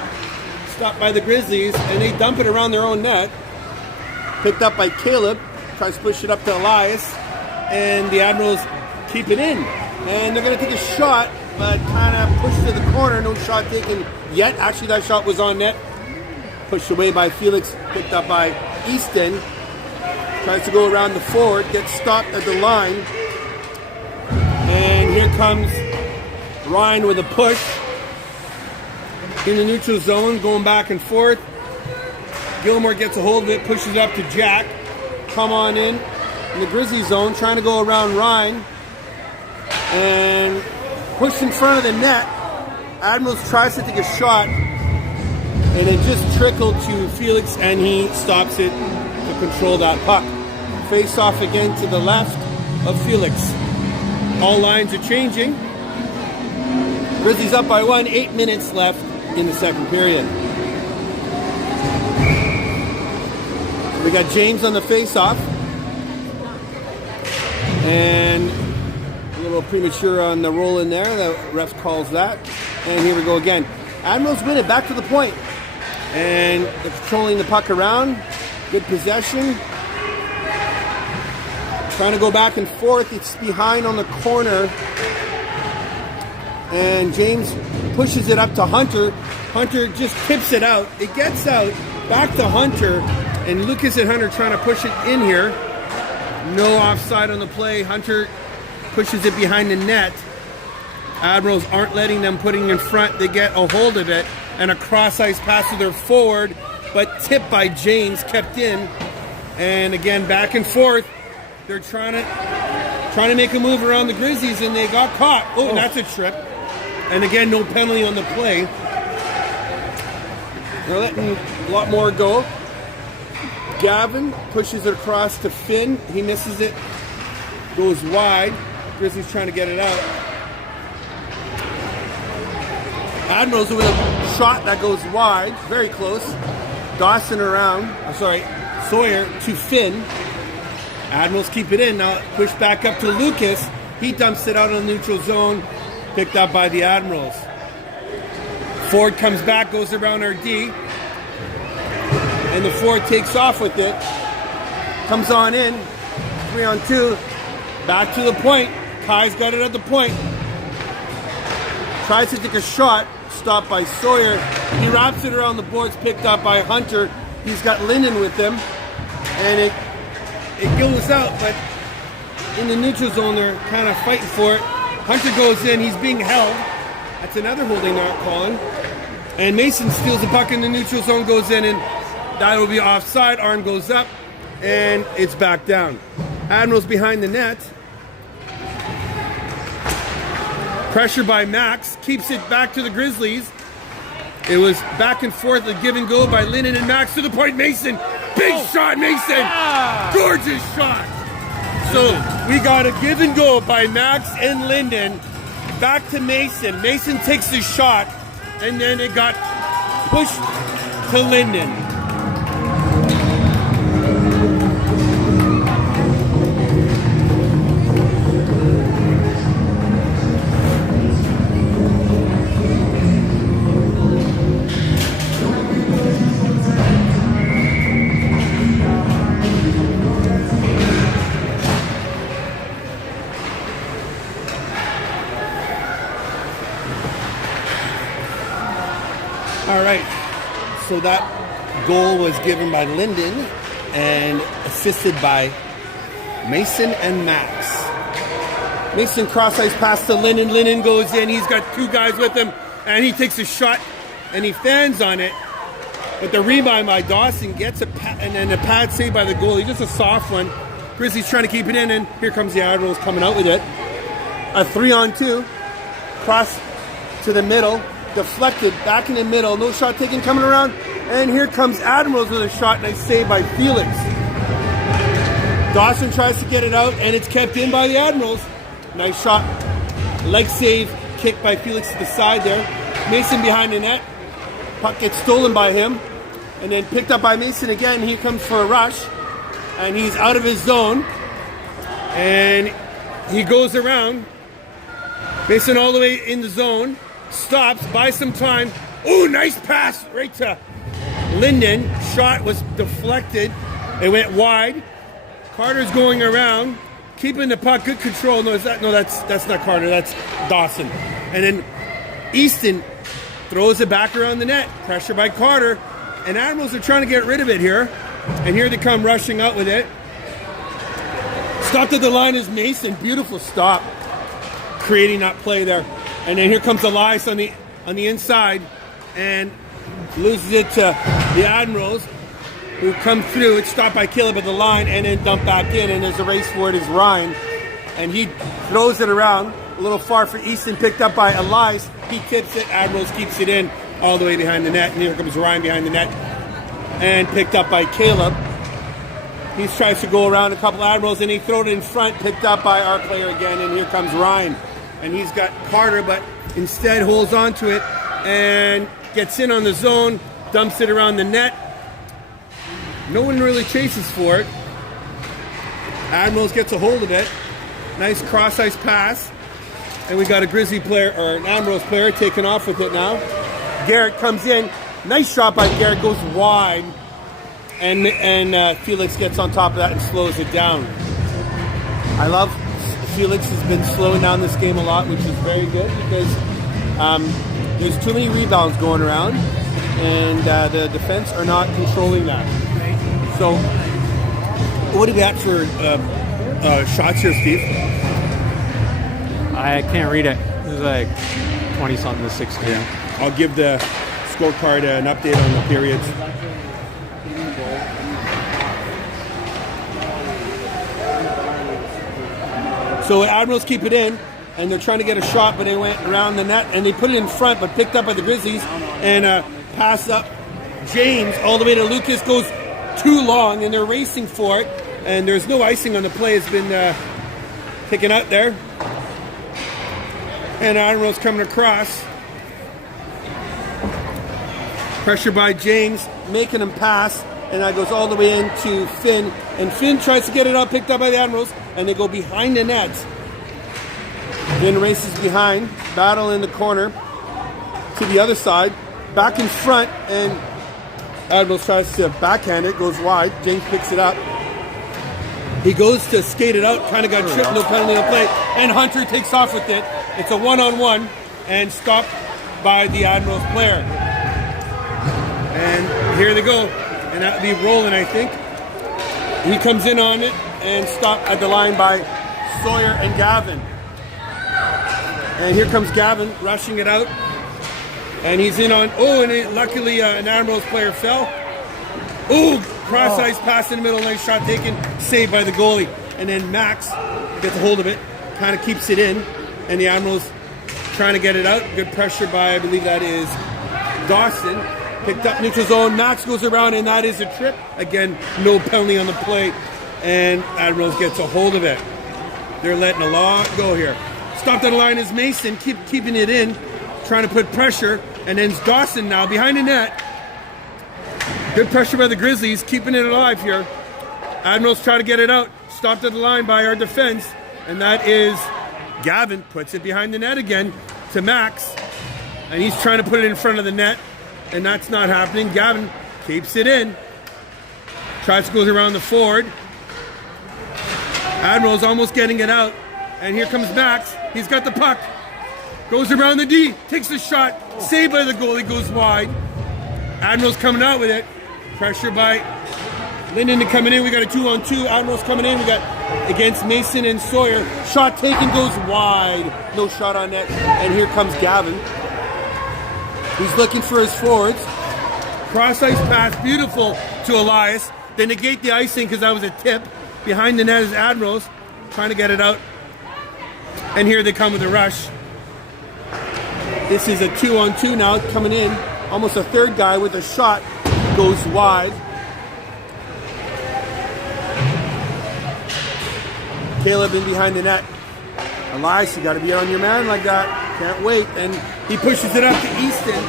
Stopped by the Grizzlies, and they dump it around their own net. Picked up by Caleb. Tries to push it up to Elias, and the Admirals keep it in. And they're going to take a shot, but kind of pushed to the corner. No shot taken yet. Actually, that shot was on net. Pushed away by Felix, picked up by Easton. Tries to go around the forward, gets stopped at the line. And here comes Ryan with a push. In the neutral zone, going back and forth. Gilmore gets a hold of it, pushes up to Jack. Come on in the Grizzly zone, trying to go around Ryan. And pushed in front of the net. Admirals tries to take a shot, and it just trickled to Felix, and he stops it to control that puck. Face off again to the left of Felix. All lines are changing. Grizzlies up by 1, 8 minutes left in the second period. We got James on the face-off. And a little premature on the roll in there. The ref calls that. And here we go again. Admirals win it back to the point. And they're controlling the puck around. Good possession. Trying to go back and forth. It's behind on the corner. And James pushes it up to Hunter. Hunter just tips it out. It gets out. Back to Hunter. And Lucas and Hunter trying to push it in here. No offside on the play. Hunter pushes it behind the net. Admirals aren't letting them putting in front. They get a hold of it. And a cross-ice pass to their forward. But tipped by James. Kept in. And again, back and forth. They're trying to make a move around the Grizzlies, and they got caught. Oh, that's a trip. And again, no penalty on the play. They're letting a lot more go. Gavin pushes it across to Finn. He misses it. Goes wide. Grizzlies trying to get it out. Admirals with a shot that goes wide. Very close. Dawson around. Sawyer to Finn. Admirals keep it in. Now push back up to Lucas. He dumps it out on the neutral zone. Picked up by the Admirals. Ford comes back, goes around our D. And the Ford takes off with it. Comes on in. 3-on-2. Back to the point. Kai's got it at the point. Tries to take a shot. stopped by Sawyer. He wraps it around the boards, picked up by Hunter. He's got Linden with him, and it goes out, but in the neutral zone, they're kind of fighting for it. Hunter goes in, he's being held. That's another holding not calling. And Mason steals the puck in the neutral zone, goes in, and that will be offside. Arm goes up, and it's back down. Admirals behind the net. Pressure by Max, keeps it back to the Grizzlies. It was back and forth, a give and go by Linden and Max to the point. Mason, big shot, Mason, gorgeous shot. So we got a give and go by Max and Linden, back to Mason. Mason takes the shot, and then it got pushed to Linden. All right, so that goal was given by Linden and assisted by Mason and Max. Mason cross-ice pass to Linden. Linden goes in. He's got two guys with him, and he takes a shot, and he fans on it. But the rebound by Dawson gets and then a pad save by the goalie, just a soft one. Grizzlies trying to keep it in, and here comes the Admirals coming out with it. A 3-on-2, cross to the middle. Deflected back in the middle, no shot taken coming around, and here comes Admirals with a shot, nice save by Felix. Dawson tries to get it out, and it's kept in by the Admirals. Nice shot, leg save, kick by Felix to the side there. Mason behind the net, puck gets stolen by him, and then picked up by Mason again. He comes for a rush, and he's out of his zone, and he goes around. Mason all the way in the zone. Stops, buys some time. Ooh, nice pass right to Linden. Shot was deflected. It went wide. Carter's going around, keeping the puck, good control. That's not Carter, that's Dawson. And then Easton throws it back around the net. Pressure by Carter. And Admirals are trying to get rid of it here. And here they come rushing out with it. Stopped at the line is Mason. Beautiful stop. Creating that play there. And then here comes Elias on the inside and loses it to the Admirals, who come through. It's stopped by Caleb at the line and then dumped back in, and there's a race for it is Ryan. And he throws it around a little far for Easton, picked up by Elias. He tips it, Admirals keeps it in all the way behind the net. And here comes Ryan behind the net and picked up by Caleb. He tries to go around a couple Admirals and he throws it in front, picked up by our player again, and here comes Ryan. And he's got Carter, but instead holds on to it and gets in on the zone, dumps it around the net. No one really chases for it. Admirals gets a hold of it. Nice cross-ice pass. And we got a Grizzly player, or an Admirals player, taking off with it now. Garrett comes in. Nice shot by Garrett, goes wide. And Felix gets on top of that and slows it down. I love Felix has been slowing down this game a lot, which is very good because there's too many rebounds going around, and the defense are not controlling that. So, what do you got for shots here, Steve? I can't read it. This is like 20-something to 16. Yeah. I'll give the scorecard an update on the periods. So Admirals keep it in, and they're trying to get a shot, but they went around the net, and they put it in front, but picked up by the Grizzlies, and pass up James all the way to Lucas, goes too long, and they're racing for it, and there's no icing on the play. It's been taken out there. And Admirals coming across. Pressure by James, making him pass, and that goes all the way into Finn, and Finn tries to get it up, picked up by the Admirals, and they go behind the net. Finn races behind, battle in the corner to the other side, back in front, and Admirals tries to backhand it, goes wide. James picks it up. He goes to skate it out, kind of got tripped, no penalty on play, and Hunter takes off with it. It's a one-on-one, and stopped by the Admirals player. And here they go. And that'll be rolling, I think. He comes in on it and stopped at the line by Sawyer and Gavin. And here comes Gavin rushing it out. And he's in on, luckily an Admirals player fell. Cross ice pass in the middle, nice shot taken, saved by the goalie. And then Max gets a hold of it, kind of keeps it in. And the Admirals trying to get it out. Good pressure by, I believe that is Dawson. Picked up neutral zone. Max goes around, and that is a trip. Again, no penalty on the play, and Admirals gets a hold of it. They're letting a lot go here. Stopped on the line is Mason, keeping it in, trying to put pressure, and then it's Dawson now behind the net. Good pressure by the Grizzlies, keeping it alive here. Admirals try to get it out. Stopped at the line by our defense, and that is Gavin. Puts it behind the net again to Max, and he's trying to put it in front of the net. And that's not happening. Gavin keeps it in. Tries to go around the forward. Admiral's almost getting it out. And here comes Max. He's got the puck. Goes around the D. Takes the shot. Saved by the goalie. Goes wide. Admiral's coming out with it. Pressure by Linden coming in. We got a 2-on-2. Admiral's coming in. We got against Mason and Sawyer. Shot taken. Goes wide. No shot on net. And here comes Gavin. He's looking for his forwards. Cross ice pass, beautiful to Elias. They negate the icing because that was a tip. Behind the net is Admirals, trying to get it out. And here they come with a rush. This is a 2-on-2 now coming in. Almost a third guy with a shot. Goes wide. Caleb in behind the net. Elias, you got to be on your man like that. Can't wait. And he pushes it up to Easton.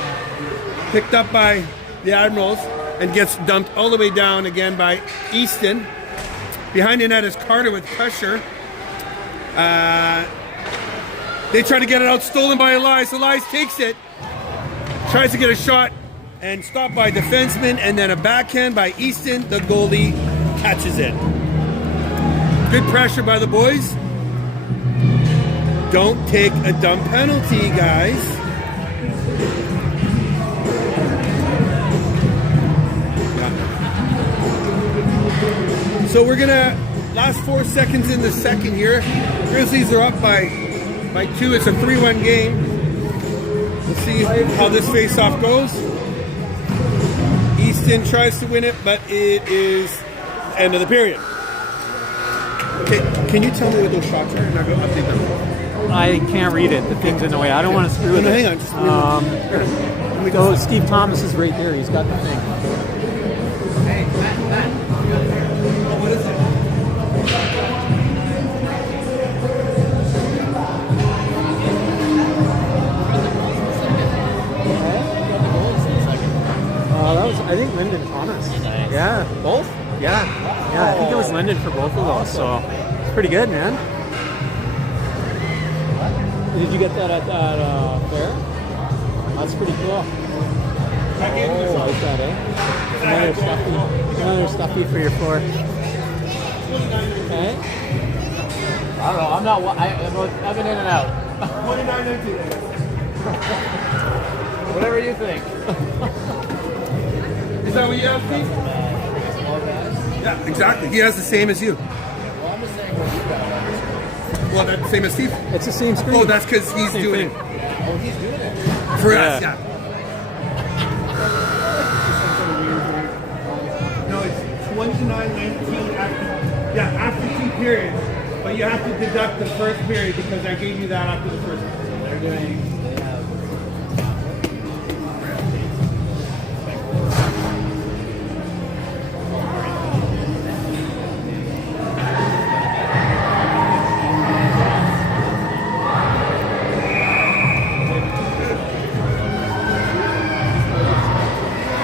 Picked up by the Admirals and gets dumped all the way down again by Easton. Behind the net is Carter with pressure. They try to get it out, stolen by Elias. Elias takes it. Tries to get a shot and stopped by defenseman, and then a backhand by Easton. The goalie catches it. Good pressure by the boys. Don't take a dumb penalty, guys. Yeah. So we're gonna, last 4 seconds in the second here. Grizzlies are up by 2. It's a 3-1 game. Let's see how this face-off goes. Easton tries to win it, but it is end of the period. Okay, can you tell me what those shots are? And I'll go update them. I can't read it. The thing's in the way. I don't want to screw with it. Hang on. Just go. Steve Thomas is right there. He's got the thing. Hey, Matt. What is it? That was, I think, Lyndon Thomas. Nice. Yeah, both? Yeah. I think it was Lyndon for both of those. So it's pretty good, man. Did you get that at that fair? That's pretty cool. Oh, like that, eh? Another stuffy for your floor. Okay. I don't know. I'm not. I've been in and out. 29 empty. Whatever you think. Is that what you have, Steve? Small guys. Yeah, exactly. He has the same as you. Well, I'm just saying what you got. Well, that's the same as Steve? It's the same screen. Oh, that's because he's Same doing thing. it. Oh, he's doing it. For Yeah. us, yeah. No, it's 29-19 after 2 periods. But you have to deduct the first period because I gave you that after the first period. They're doing. They have.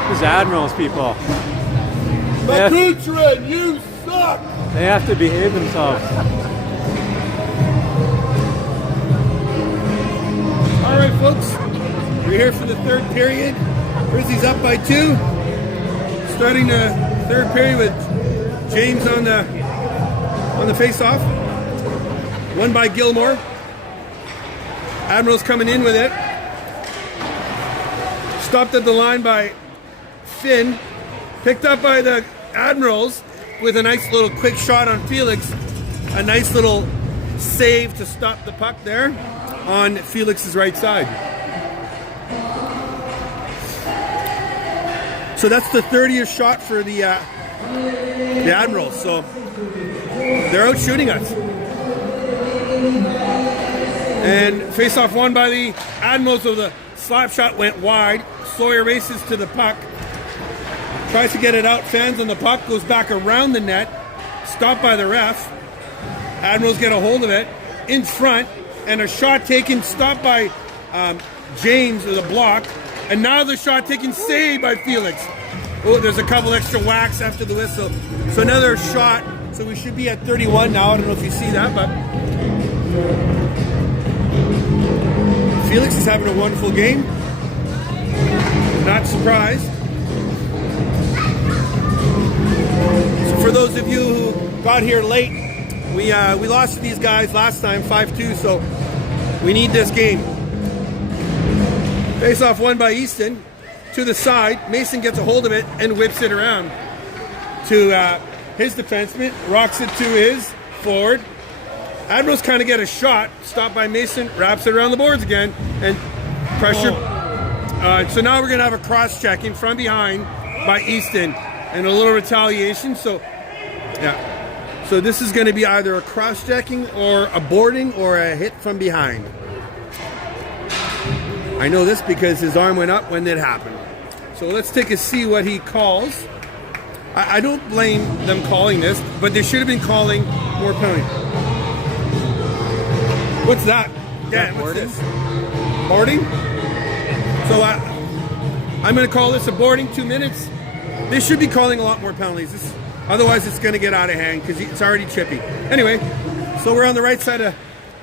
These Admirals people. Matutrin, you suck! They have to behave themselves. All right, folks. We're here for the third period. Grizzlies up by 2. Starting the third period with James on the face-off. Won by Gilmore. Admirals coming in with it. Stopped at the line by Finn. Picked up by the Admirals with a nice little quick shot on Felix. A nice little save to stop the puck there on Felix's right side. So that's the 30th shot for the Admirals. So they're out shooting us. And face-off won by the Admirals, so the slap shot went wide. Sawyer races to the puck. Tries to get it out, fans on the puck, goes back around the net. Stopped by the ref. Admirals get a hold of it. In front, and a shot taken, stopped by James with a block. And now the shot taken, saved by Felix. Oh, there's a couple extra whacks after the whistle. So another shot. So we should be at 31 now. I don't know if you see that, but Felix is having a wonderful game. Not surprised. So for those of you who got here late, we lost to these guys last time, 5-2, so we need this game. Face-off won by Easton. To the side, Mason gets a hold of it and whips it around to his defenseman, rocks it to his forward. Admirals kind of get a shot, stopped by Mason, wraps it around the boards again, and pressure. So now we're going to have a cross-checking from behind by Easton and a little retaliation. So, yeah. So this is going to be either a cross-checking or a boarding or a hit from behind. I know this because his arm went up when it happened. So let's take a see what he calls. I don't blame them calling this, but they should have been calling more penalties. What's that? Dan, what's this? Boarding? So I'm going to call this a boarding, 2 minutes. They should be calling a lot more penalties. Otherwise, it's going to get out of hand because it's already chippy. Anyway, so we're on the right side of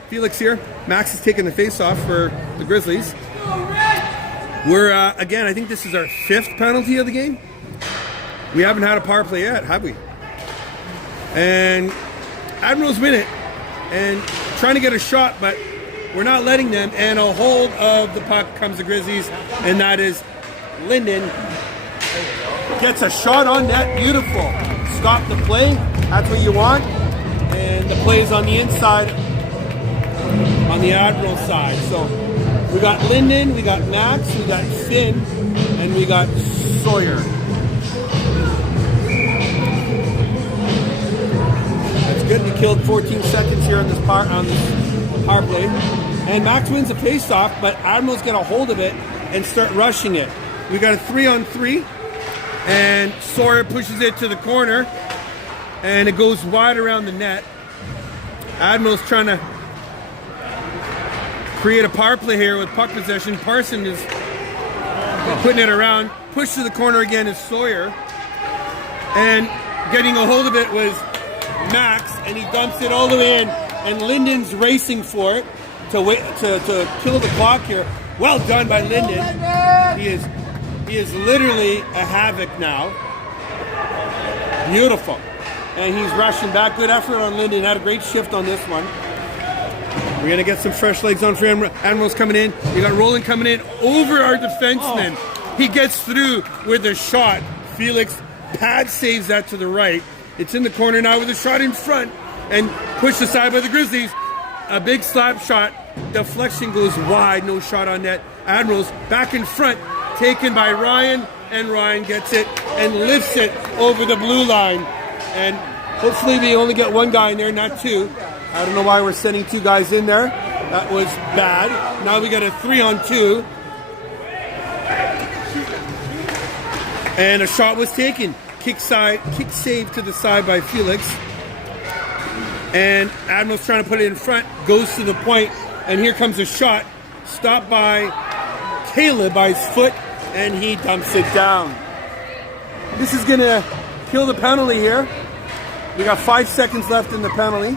Felix here. Max is taking the face-off for the Grizzlies. We're, again, I think this is our 5th penalty of the game. We haven't had a power play yet, have we? And Admirals win it. And trying to get a shot, but we're not letting them. And a hold of the puck comes the Grizzlies, and that is Linden. Gets a shot on net, beautiful. Stop the play, that's what you want. And the play is on the inside, on the Admiral side. So we got Linden, we got Max, we got Finn, and we got Sawyer. That's good. We killed 14 seconds here on this power play. And Max wins a face-off, but Admirals get a hold of it and start rushing it. We got a 3-on-3, and Sawyer pushes it to the corner, and it goes wide around the net. Admirals trying to create a power play here with puck possession. Parson is putting it around. Push to the corner again is Sawyer. And getting a hold of it was Max, and he dumps it all the way in. And Linden's racing for it to kill the clock here. Well done by Linden. He is literally a havoc now. Beautiful. And he's rushing back. Good effort on Linden. Had a great shift on this one. We're going to get some fresh legs on for Admirals coming in. We got Roland coming in over our defenseman. Oh. He gets through with a shot. Felix pad saves that to the right. It's in the corner now with a shot in front and pushed aside by the Grizzlies. A big slap shot. Deflection goes wide. No shot on net. Admirals back in front. Taken by Ryan. And Ryan gets it and lifts it over the blue line. And hopefully they only get one guy in there, not two. I don't know why we're sending 2 guys in there. That was bad. Now we got a 3-on-2. And a shot was taken. Kick save to the side by Felix. And Admiral's trying to put it in front. Goes to the point. And here comes a shot. Stopped by Caleb by his foot. And he dumps it down. This is going to kill the penalty here. We got 5 seconds left in the penalty.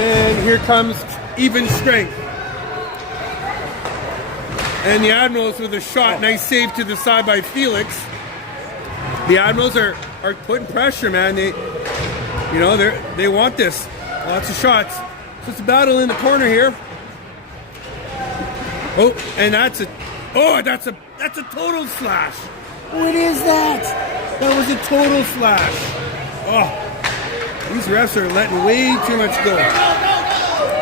And here comes even strength. And the Admirals with a shot. Nice save to the side by Felix. The Admirals are putting pressure, man. They want this. Lots of shots. So it's a battle in the corner here. Oh, and that's a total slash. What is that? That was a total slash. Oh, these refs are letting way too much go.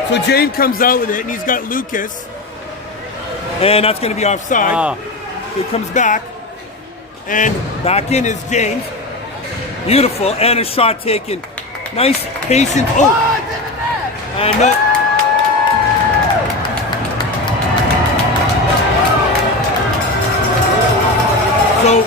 So James comes out with it, and he's got Lucas, and that's going to be offside. So he comes back, and back in is James. Beautiful, and a shot taken. Nice, patient. Oh, and no. So,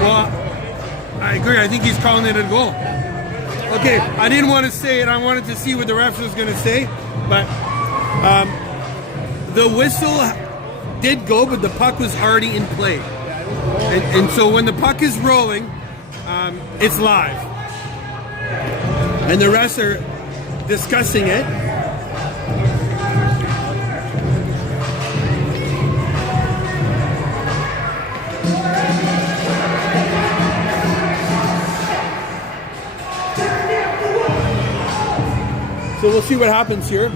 well, I agree. I think he's calling it a goal. Okay, I didn't want to say it. I wanted to see what the ref was going to say, but the whistle did go, but the puck was already in play. And so when the puck is rolling, it's live. And the refs are discussing it. So we'll see what happens here.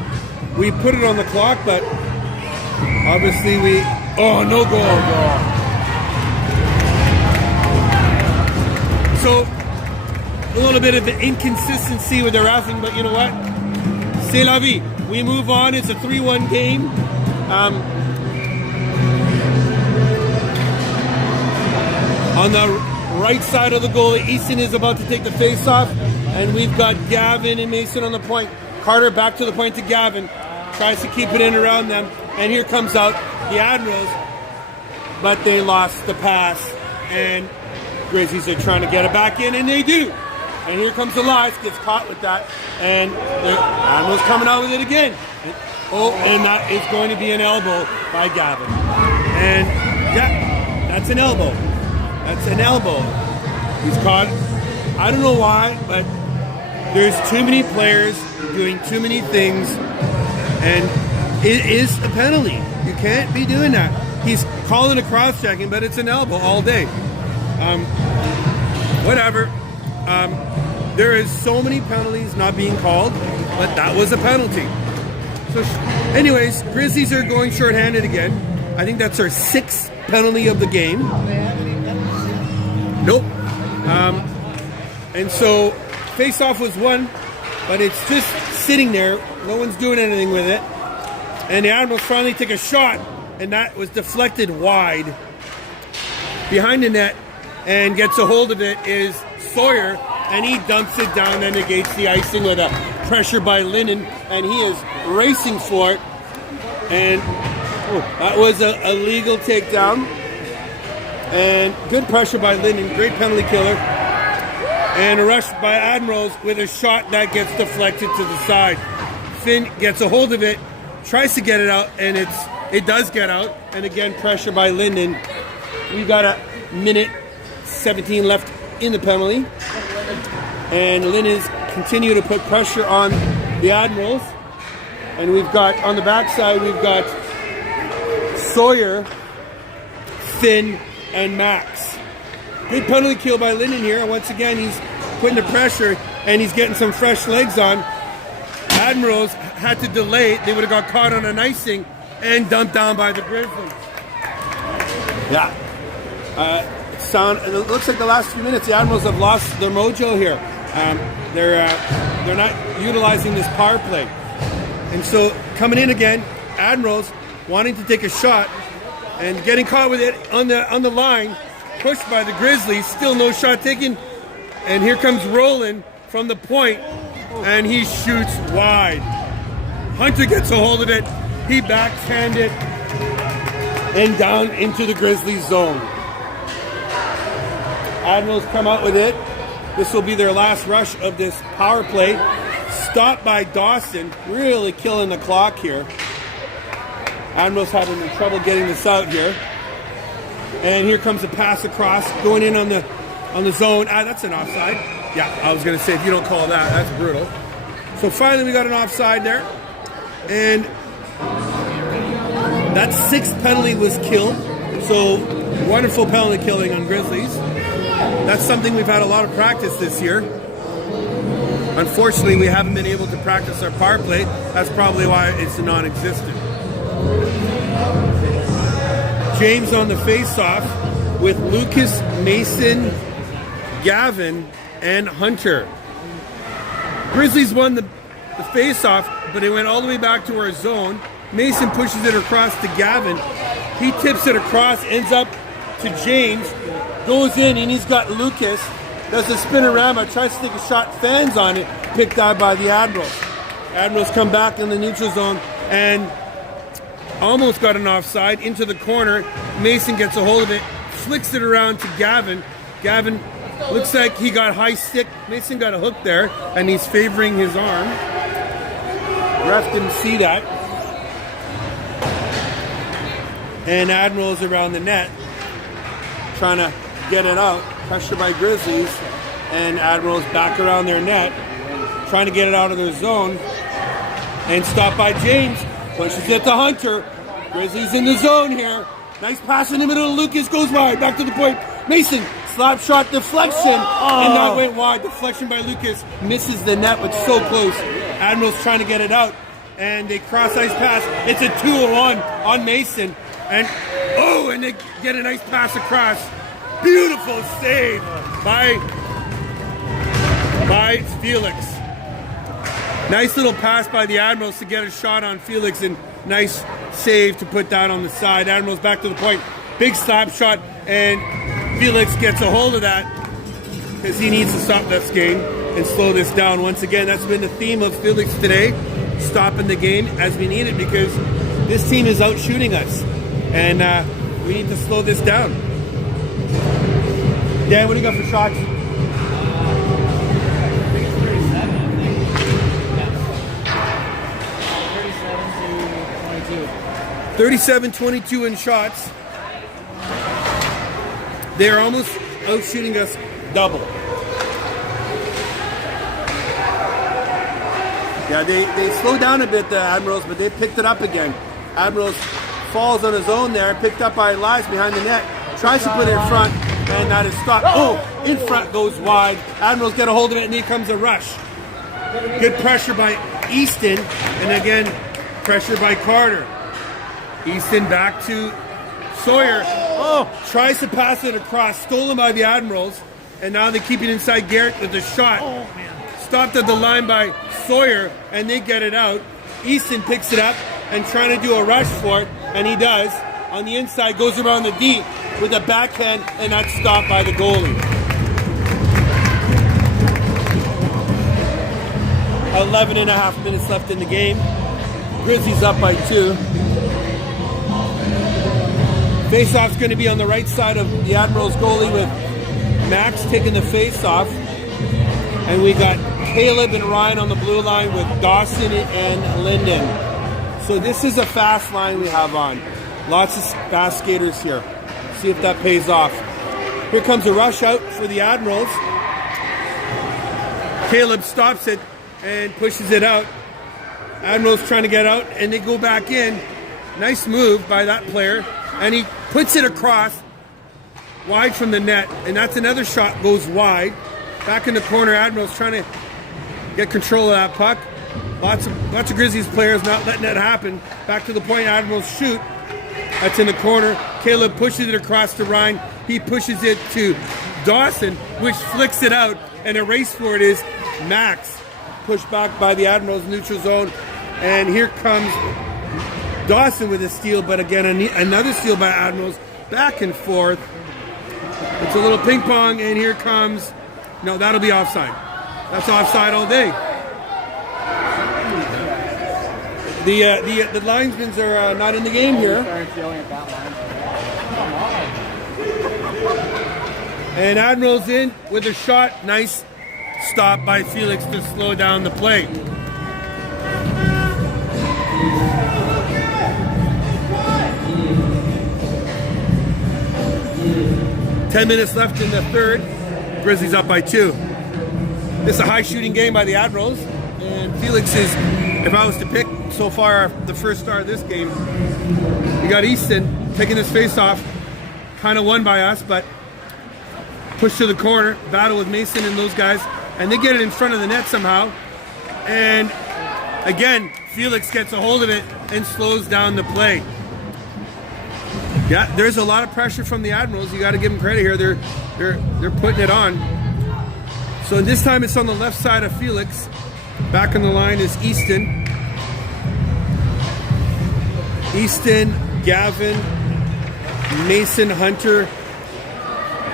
We put it on the clock, but obviously no goal. So a little bit of the inconsistency with the reffing, but you know what? C'est la vie. We move on. It's a 3-1 game. On the right side of the goal, Easton is about to take the face-off, and we've got Gavin and Mason on the point. Carter back to the point to Gavin. Tries to keep it in around them. And here comes out the Admirals, but they lost the pass, and Grizzlies are trying to get it back in, and they do. And here comes Elias, gets caught with that, and the Admirals coming out with it again. And that is going to be an elbow by Gavin. And yeah, that's an elbow. That's an elbow. He's caught. I don't know why, but there's too many players doing too many things, and it is a penalty. You can't be doing that. He's calling a cross-checking, but it's an elbow all day. Whatever. There is so many penalties not being called, but that was a penalty. So, anyways, Grizzlies are going shorthanded again. I think that's our 6th penalty of the game. Nope. And so, face-off was won, but it's just sitting there. No one's doing anything with it. And the Admirals finally take a shot, and that was deflected wide behind the net, and gets a hold of it is Sawyer, and he dumps it down and negates the icing with a pressure by Lennon, and he is racing for it. And that was a legal takedown. And good pressure by Lennon, great penalty killer. And a rush by Admirals with a shot that gets deflected to the side. Finn gets a hold of it, tries to get it out, and it does get out. And again, pressure by Linden. We've got a minute 17 left in the penalty. And Linden's continue to put pressure on the Admirals. And we've got, on the backside, we've got Sawyer, Finn, and Max. Good penalty kill by Linden here. Once again, he's putting the pressure, and he's getting some fresh legs on. Admirals had to delay it. They would have got caught on an icing and dumped down by the Grizzlies. Yeah. It looks like the last few minutes, the Admirals have lost their mojo here. They're not utilizing this power play. And so coming in again, Admirals wanting to take a shot and getting caught with it on the line, pushed by the Grizzlies, still no shot taken. And here comes Roland from the point, and he shoots wide. Hunter gets a hold of it, he backhand it, and down into the Grizzlies zone. Admirals come out with it. This will be their last rush of this power play. Stopped by Dawson, really killing the clock here. Admirals having trouble getting this out here. And here comes a pass across, going in on the zone. That's an offside. Yeah, I was going to say, if you don't call that, that's brutal. So finally we got an offside there. And that 6th penalty was killed. So, wonderful penalty killing on Grizzlies. That's something we've had a lot of practice this year. Unfortunately, we haven't been able to practice our power play. That's probably why it's non-existent. James on the face-off with Lucas, Mason, Gavin, and Hunter. Grizzlies won the face-off, but it went all the way back to our zone. Mason pushes it across to Gavin. He tips it across, ends up to James, goes in, and he's got Lucas. Does a spinorama, tries to take a shot, fans on it, picked out by the Admirals. Admirals come back in the neutral zone and almost got an offside into the corner. Mason gets a hold of it, flicks it around to Gavin. Gavin looks like he got high stick. Mason got a hook there, and he's favoring his arm. Ref didn't see that. And Admirals around the net, trying to get it out. Pressure by Grizzlies, and Admirals back around their net, trying to get it out of their zone. And stopped by James, pushes it to Hunter. Grizzlies in the zone here. Nice pass in the middle of Lucas, goes wide, back to the point. Mason, slap shot, deflection, and that went wide. Deflection by Lucas, misses the net, but so close. Admirals trying to get it out, and they cross ice pass. It's a 2-on-1 on Mason, and they get a nice pass across. Beautiful save by Felix. Nice little pass by the Admirals to get a shot on Felix, and nice save to put that on the side. Admirals back to the point. Big slap shot, and Felix gets a hold of that because he needs to stop this game and slow this down. Once again, that's been the theme of Felix today, stopping the game as we need it, because this team is out shooting us, and we need to slow this down. Dan, what do you got for shots? 37-22 in shots. They're almost out shooting us double. Yeah, they slowed down a bit, the Admirals, but they picked it up again. Admirals falls on his own there, picked up by Elias behind the net, tries to put it in front, and that is stopped. Oh, in front goes wide. Admirals get a hold of it, and here comes a rush. Good pressure by Easton, and again, pressure by Carter. Easton back to Sawyer. Oh, tries to pass it across, stolen by the Admirals, and now they keep it inside Garrett with a shot. Oh, man. Stopped at the line by Sawyer, and they get it out. Easton picks it up and trying to do a rush for it, and he does. On the inside, goes around the deep with a backhand, and that's stopped by the goalie. 11.5 minutes left in the game. Grizzlies up by 2. Face-off's going to be on the right side of the Admirals goalie with Max taking the face-off. And we got Caleb and Ryan on the blue line with Dawson and Linden. So this is a fast line we have on. Lots of fast skaters here. See if that pays off. Here comes a rush out for the Admirals. Caleb stops it and pushes it out. Admirals trying to get out, and they go back in. Nice move by that player. And he puts it across, wide from the net. And that's another shot, goes wide. Back in the corner, Admirals trying to get control of that puck. Lots of Grizzlies players not letting that happen. Back to the point, Admirals shoot. That's in the corner. Caleb pushes it across to Ryan. He pushes it to Dawson, which flicks it out. And a race for it is Max. Pushed back by the Admirals neutral zone. And here comes Dawson with a steal, but again, another steal by Admirals. Back and forth. It's a little ping pong, and here comes... No, that'll be offside. That's offside all day. The linesmen are not in the game here. And Admirals in with a shot. Nice stop by Felix to slow down the play. Ten minutes left in the third. Grizzlies up by 2. This is a high shooting game by the Admirals. And Felix is, if I was to pick so far the first star of this game, you got Easton taking his face off. kind of won by us, but push to the corner, battle with Mason and those guys, and they get it in front of the net somehow. And again, Felix gets a hold of it and slows down the play. Yeah, there's a lot of pressure from the Admirals. You got to give them credit here. They're putting it on. So this time it's on the left side of Felix. Back on the line is Easton. Easton, Gavin, Mason, Hunter,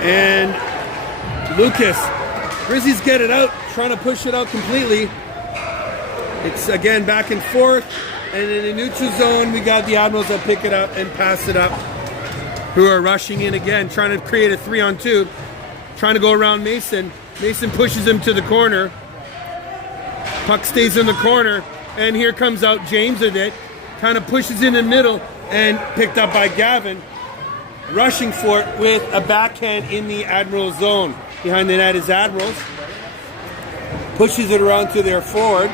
and Lucas. Grizzlies get it out, trying to push it out completely. It's again back and forth, and in the neutral zone, we got the Admirals that pick it up and pass it up, who are rushing in again, trying to create a 3-on-2, trying to go around Mason. Mason pushes him to the corner. Puck stays in the corner, and here comes out James with it, kind of pushes in the middle, and picked up by Gavin, rushing for it with a backhand in the Admiral zone. Behind the net is Admirals. Pushes it around to their forward.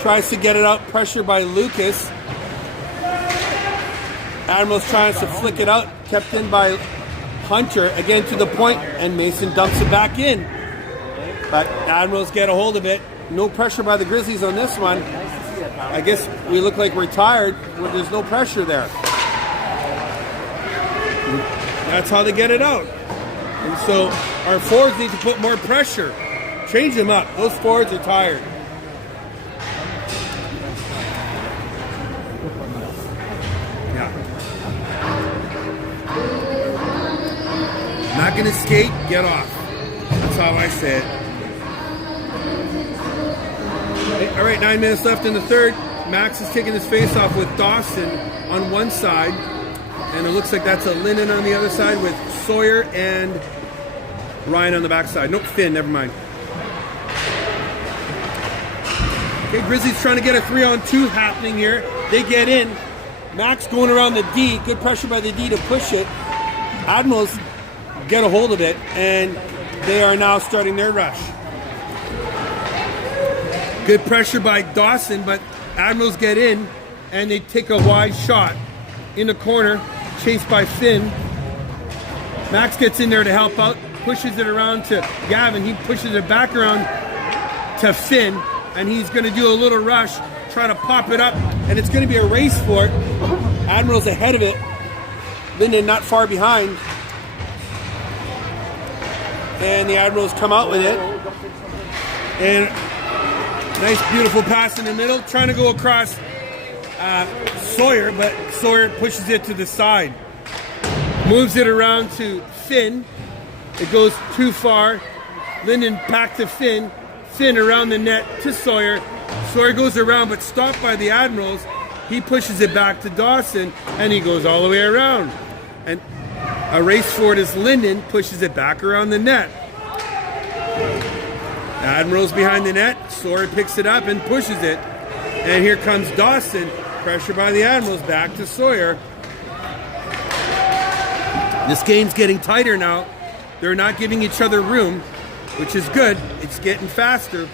Tries to get it out, pressure by Lucas. Admirals tries to flick it out, kept in by Hunter, again to the point, and Mason dumps it back in. But Admirals get a hold of it. No pressure by the Grizzlies on this one. I guess we look like we're tired when there's no pressure there. That's how they get it out. And so our forwards need to put more pressure. Change them up. Those forwards are tired. Yeah. Not going to skate, get off. That's how I say it. All right, 9 minutes left in the third. Max is taking his face off with Dawson on one side. And it looks like that's a Linden on the other side with Sawyer and Ryan on the backside. Nope, Finn, never mind. Okay, Grizzlies trying to get a 3-on-2 happening here. They get in. Max going around the D. Good pressure by the D to push it. Admirals get a hold of it, and they are now starting their rush. Good pressure by Dawson, but Admirals get in, and they take a wide shot in the corner, chased by Finn. Max gets in there to help out, pushes it around to Gavin. He pushes it back around to Finn, and he's going to do a little rush, try to pop it up, and it's going to be a race for it. Admirals ahead of it. Linden not far behind. And the Admirals come out with it. And nice, beautiful pass in the middle. Trying to go across Sawyer, but Sawyer pushes it to the side. Moves it around to Finn. It goes too far. Linden back to Finn. Finn around the net to Sawyer. Sawyer goes around, but stopped by the Admirals. He pushes it back to Dawson, and he goes all the way around. And a race for it as Linden pushes it back around the net. Admirals behind the net. Sawyer picks it up and pushes it. And here comes Dawson. Pressure by the Admirals back to Sawyer. This game's getting tighter now. They're not giving each other room, which is good. It's getting faster.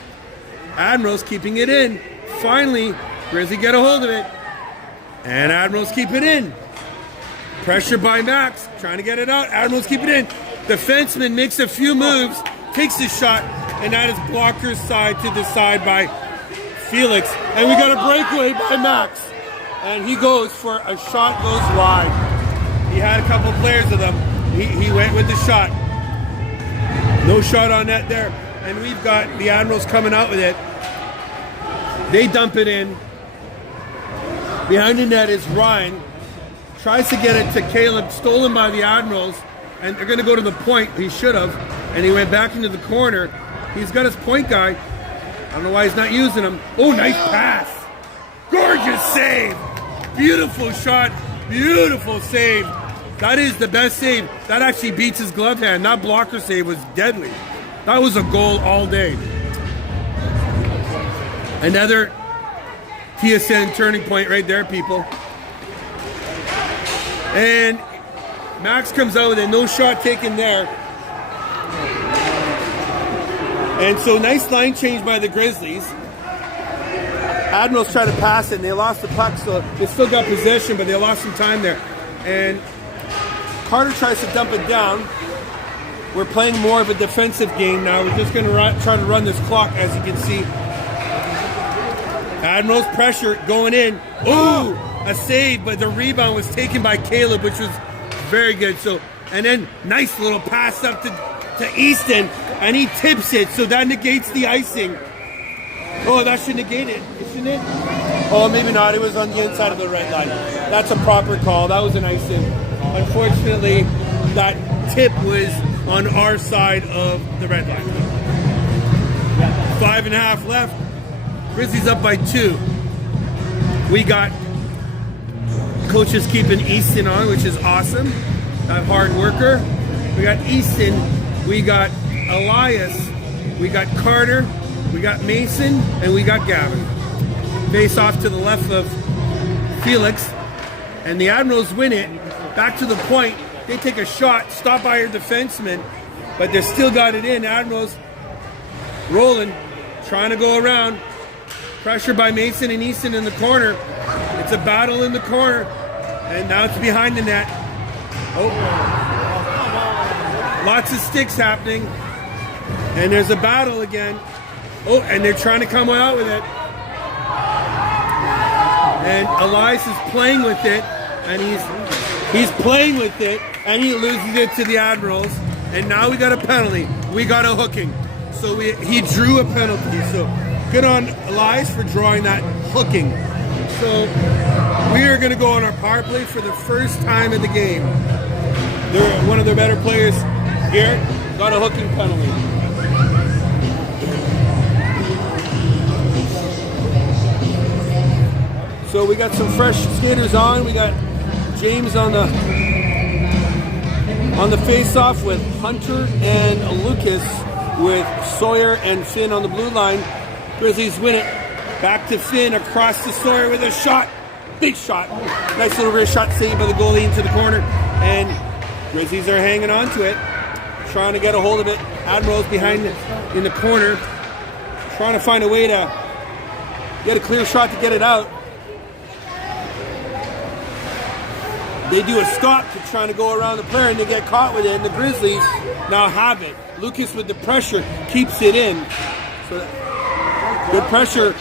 Admirals keeping it in. Finally, Grizzly get a hold of it. And Admirals keep it in. Pressure by Max, trying to get it out. Admirals keep it in. The defenseman makes a few moves, takes the shot, and that is blocker's side to the side by Felix. And we got a breakaway by Max. And he goes for a shot, goes wide. He had a couple players of them. He went with the shot. No shot on net there. And we've got the Admirals coming out with it. They dump it in. Behind the net is Ryan. Tries to get it to Caleb, stolen by the Admirals. And they're going to go to the point. He should have. And he went back into the corner. He's got his point guy. I don't know why he's not using him. Oh, nice pass. Gorgeous save. Beautiful shot. Beautiful save. That is the best save. That actually beats his glove hand. That blocker save was deadly. That was a goal all day. Another TSN turning point right there, people. And Max comes out with it. No shot taken there. And so nice line change by the Grizzlies. Admirals try to pass it, and they lost the puck, so they still got possession, but they lost some time there. And Carter tries to dump it down. We're playing more of a defensive game now. We're just going to try to run this clock, as you can see. Admirals pressure going in. Ooh, a save, but the rebound was taken by Caleb, which was very good. So, and then nice little pass up to Easton, and he tips it, so that negates the icing. Oh, that should negate it, shouldn't it? Oh, maybe not. It was on the inside of the red line. That's a proper call. That was an icing. Unfortunately, that tip was on our side of the red line. 5.5 left. Grizzlies up by 2. We got coaches keeping Easton on, which is awesome. That hard worker. We got Easton. We got Elias. We got Carter. We got Mason. And we got Gavin. Face off to the left of Felix. And the Admirals win it. Back to the point. They take a shot, stop by your defenseman, but they still got it in. Admirals rolling, trying to go around. Pressure by Mason and Easton in the corner. It's a battle in the corner, and now it's behind the net. Oh, lots of sticks happening, and there's a battle again. Oh, and they're trying to come out with it. And Elias is playing with it, and he's playing with it, and he loses it to the Admirals. And now we got a penalty. We got a hooking. So he drew a penalty. So good on Elias for drawing that hooking. So we are going to go on our power play for the first time in the game. They're one of their better players here. Got a hooking penalty. So we got some fresh skaters on. We got James on the face-off with Hunter and Lucas, with Sawyer and Finn on the blue line. Grizzlies win it. Back to Finn, across to Sawyer with a shot. Big shot. Nice little wrist shot saved by the goalie into the corner. And Grizzlies are hanging on to it, trying to get a hold of it. Admirals behind in the corner, trying to find a way to get a clear shot to get it out. They do a stop to trying to go around the player, and they get caught with it, and the Grizzlies now have it. Lucas with the pressure keeps it in. So good pressure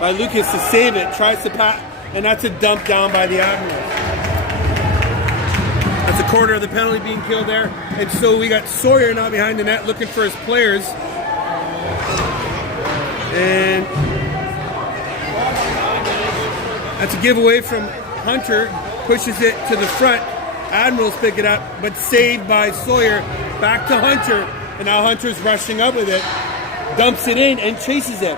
by Lucas to save it, tries to pass, and that's a dump down by the Admirals. That's a quarter of the penalty being killed there. And so we got Sawyer now behind the net looking for his players. And that's a giveaway from Hunter. Pushes it to the front. Admirals pick it up, but saved by Sawyer. Back to Hunter, and now Hunter's rushing up with it. Dumps it in and chases it.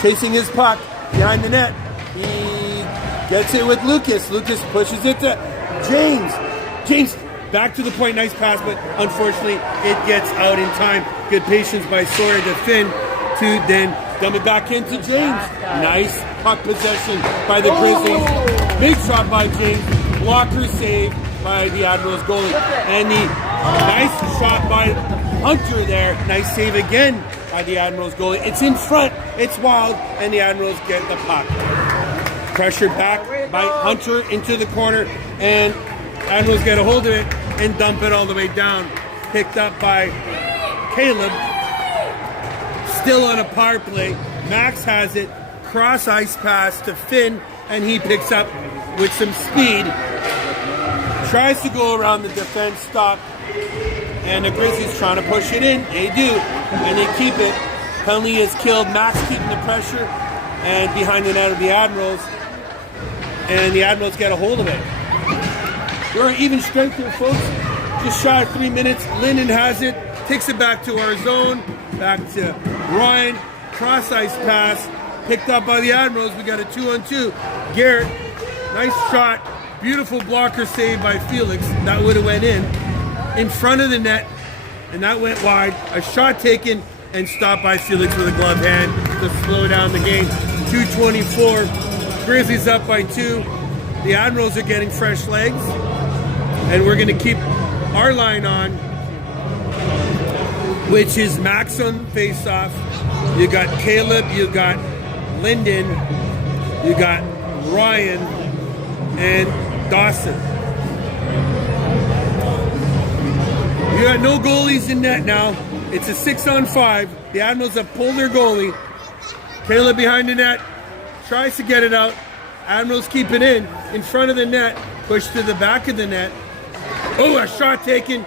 Chasing his puck behind the net. He gets it with Lucas. Lucas pushes it to James. James back to the point. Nice pass, but unfortunately it gets out in time. Good patience by Sawyer to Finn to then dump it back into James. Nice puck possession by the Grizzlies. Big shot by James. Blocker save by the Admirals goalie. And the nice shot by Hunter there. Nice save again by the Admirals goalie. It's in front. It's wild. And the Admirals get the puck. Pressured back by Hunter into the corner. And Admirals get a hold of it and dump it all the way down. Picked up by Caleb. Still on a power play. Max has it. Cross ice pass to Finn, and he picks up with some speed. Tries to go around the defense stop, and the Grizzlies trying to push it in. They do, and they keep it. Penalty is killed. Max keeping the pressure, and behind the net of the Admirals, and the Admirals get a hold of it. We're even strength here, folks. Just shy of 3 minutes. Linden has it, takes it back to our zone, back to Ryan. Cross ice pass. Picked up by the Admirals. We got a 2-on-2. Garrett, nice shot. Beautiful blocker save by Felix. That would have went in front of the net, and that went wide. A shot taken and stopped by Felix with a glove hand to slow down the game. 2:24. Grizzlies up by 2. The Admirals are getting fresh legs, and we're going to keep our line on, which is Max on face-off. You got Caleb. You got Linden, you got Ryan, and Dawson. You got no goalies in net now. It's a 6-on-5. The Admirals have pulled their goalie. Caleb behind the net. Tries to get it out. Admirals keep it in front of the net. Push to the back of the net. Oh, a shot taken.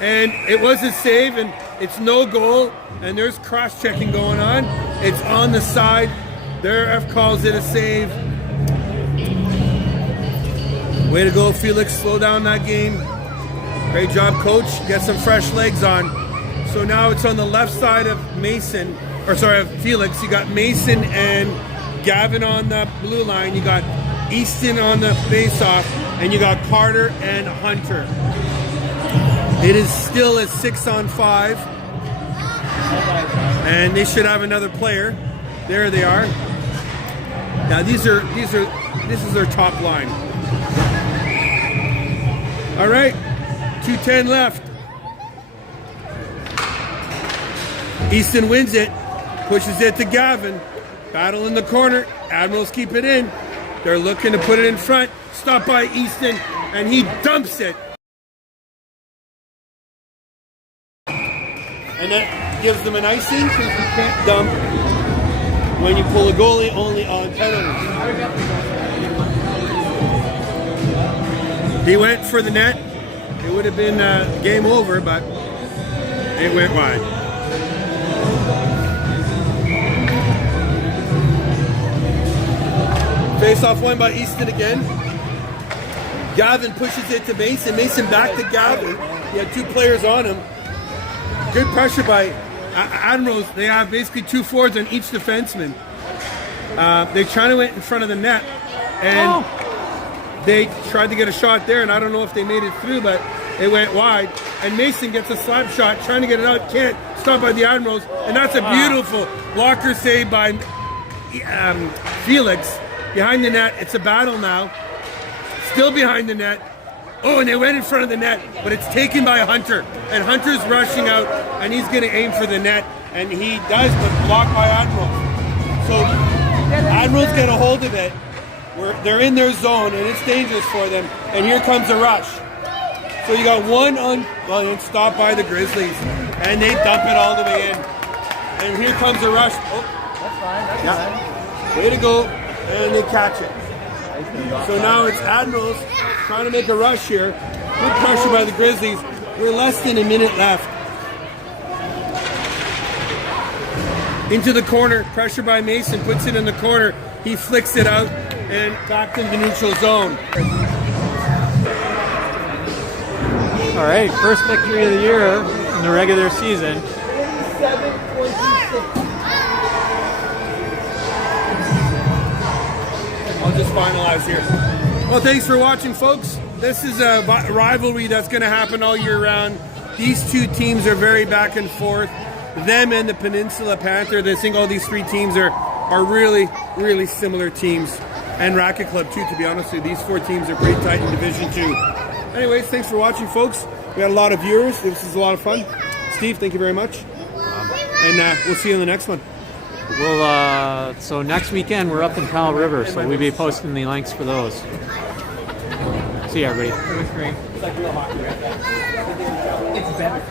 And it was a save, and it's no goal. And there's cross-checking going on. It's on the side. Their ref calls it a save. Way to go, Felix. Slow down that game. Great job, coach. Get some fresh legs on. So now it's on the left side of Mason, or sorry, of Felix. You got Mason and Gavin on the blue line. You got Easton on the face-off, and you got Carter and Hunter. It is still a 6-on-5, and they should have another player. There they are. Now this is their top line. All right, 2:10 left. Easton wins it, pushes it to Gavin. Battle in the corner. Admirals keep it in. They're looking to put it in front. Stopped by Easton, and he dumps it. And that gives them an icing because you can't dump when you pull a goalie only on penalties. He went for the net. It would have been game over, but it went wide. Face-off won by Easton again. Gavin pushes it to Mason. Mason back to Gavin. He had two players on him. Good pressure by Admirals. They have basically 2 forwards on each defenseman. They tried to went in front of the net, and they tried to get a shot there, and I don't know if they made it through, but it went wide. And Mason gets a slap shot, trying to get it out. Can't. Stopped by the Admirals, and that's a beautiful blocker save by Felix. Behind the net, it's a battle now. Still behind the net. Oh, and they went in front of the net, but it's taken by Hunter. And Hunter's rushing out, and he's going to aim for the net. And he does, but blocked by Admirals. So Admirals get a hold of it. They're in their zone, and it's dangerous for them. And here comes a rush. So you got one it's stopped by the Grizzlies. And they dump it all the way in. And here comes a rush. Oh, That's fine. That's fine. way to go. And they catch it. So now it's Admirals trying to make a rush here. Good pressure by the Grizzlies. We're less than a minute left. Into the corner. Pressure by Mason. Puts it in the corner. He flicks it out and back into the neutral zone. All right, first victory of the year in the regular season. I'll just finalize here. Well, thanks for watching, folks. This is a rivalry that's going to happen all year round. These two teams are very back and forth. Them and the Peninsula Panther. I think all these three teams are really, really similar teams. And Racket Club, too, to be honest with you. These 4 teams are pretty tight in Division 2. Anyways, thanks for watching, folks. We had a lot of viewers. This was a lot of fun. Steve, thank you very much. And we'll see you in the next one. Well, so next weekend we're up in Powell River, so we'll be posting the links for those. See you, everybody. It was great. It's like real hockey, right? It's better.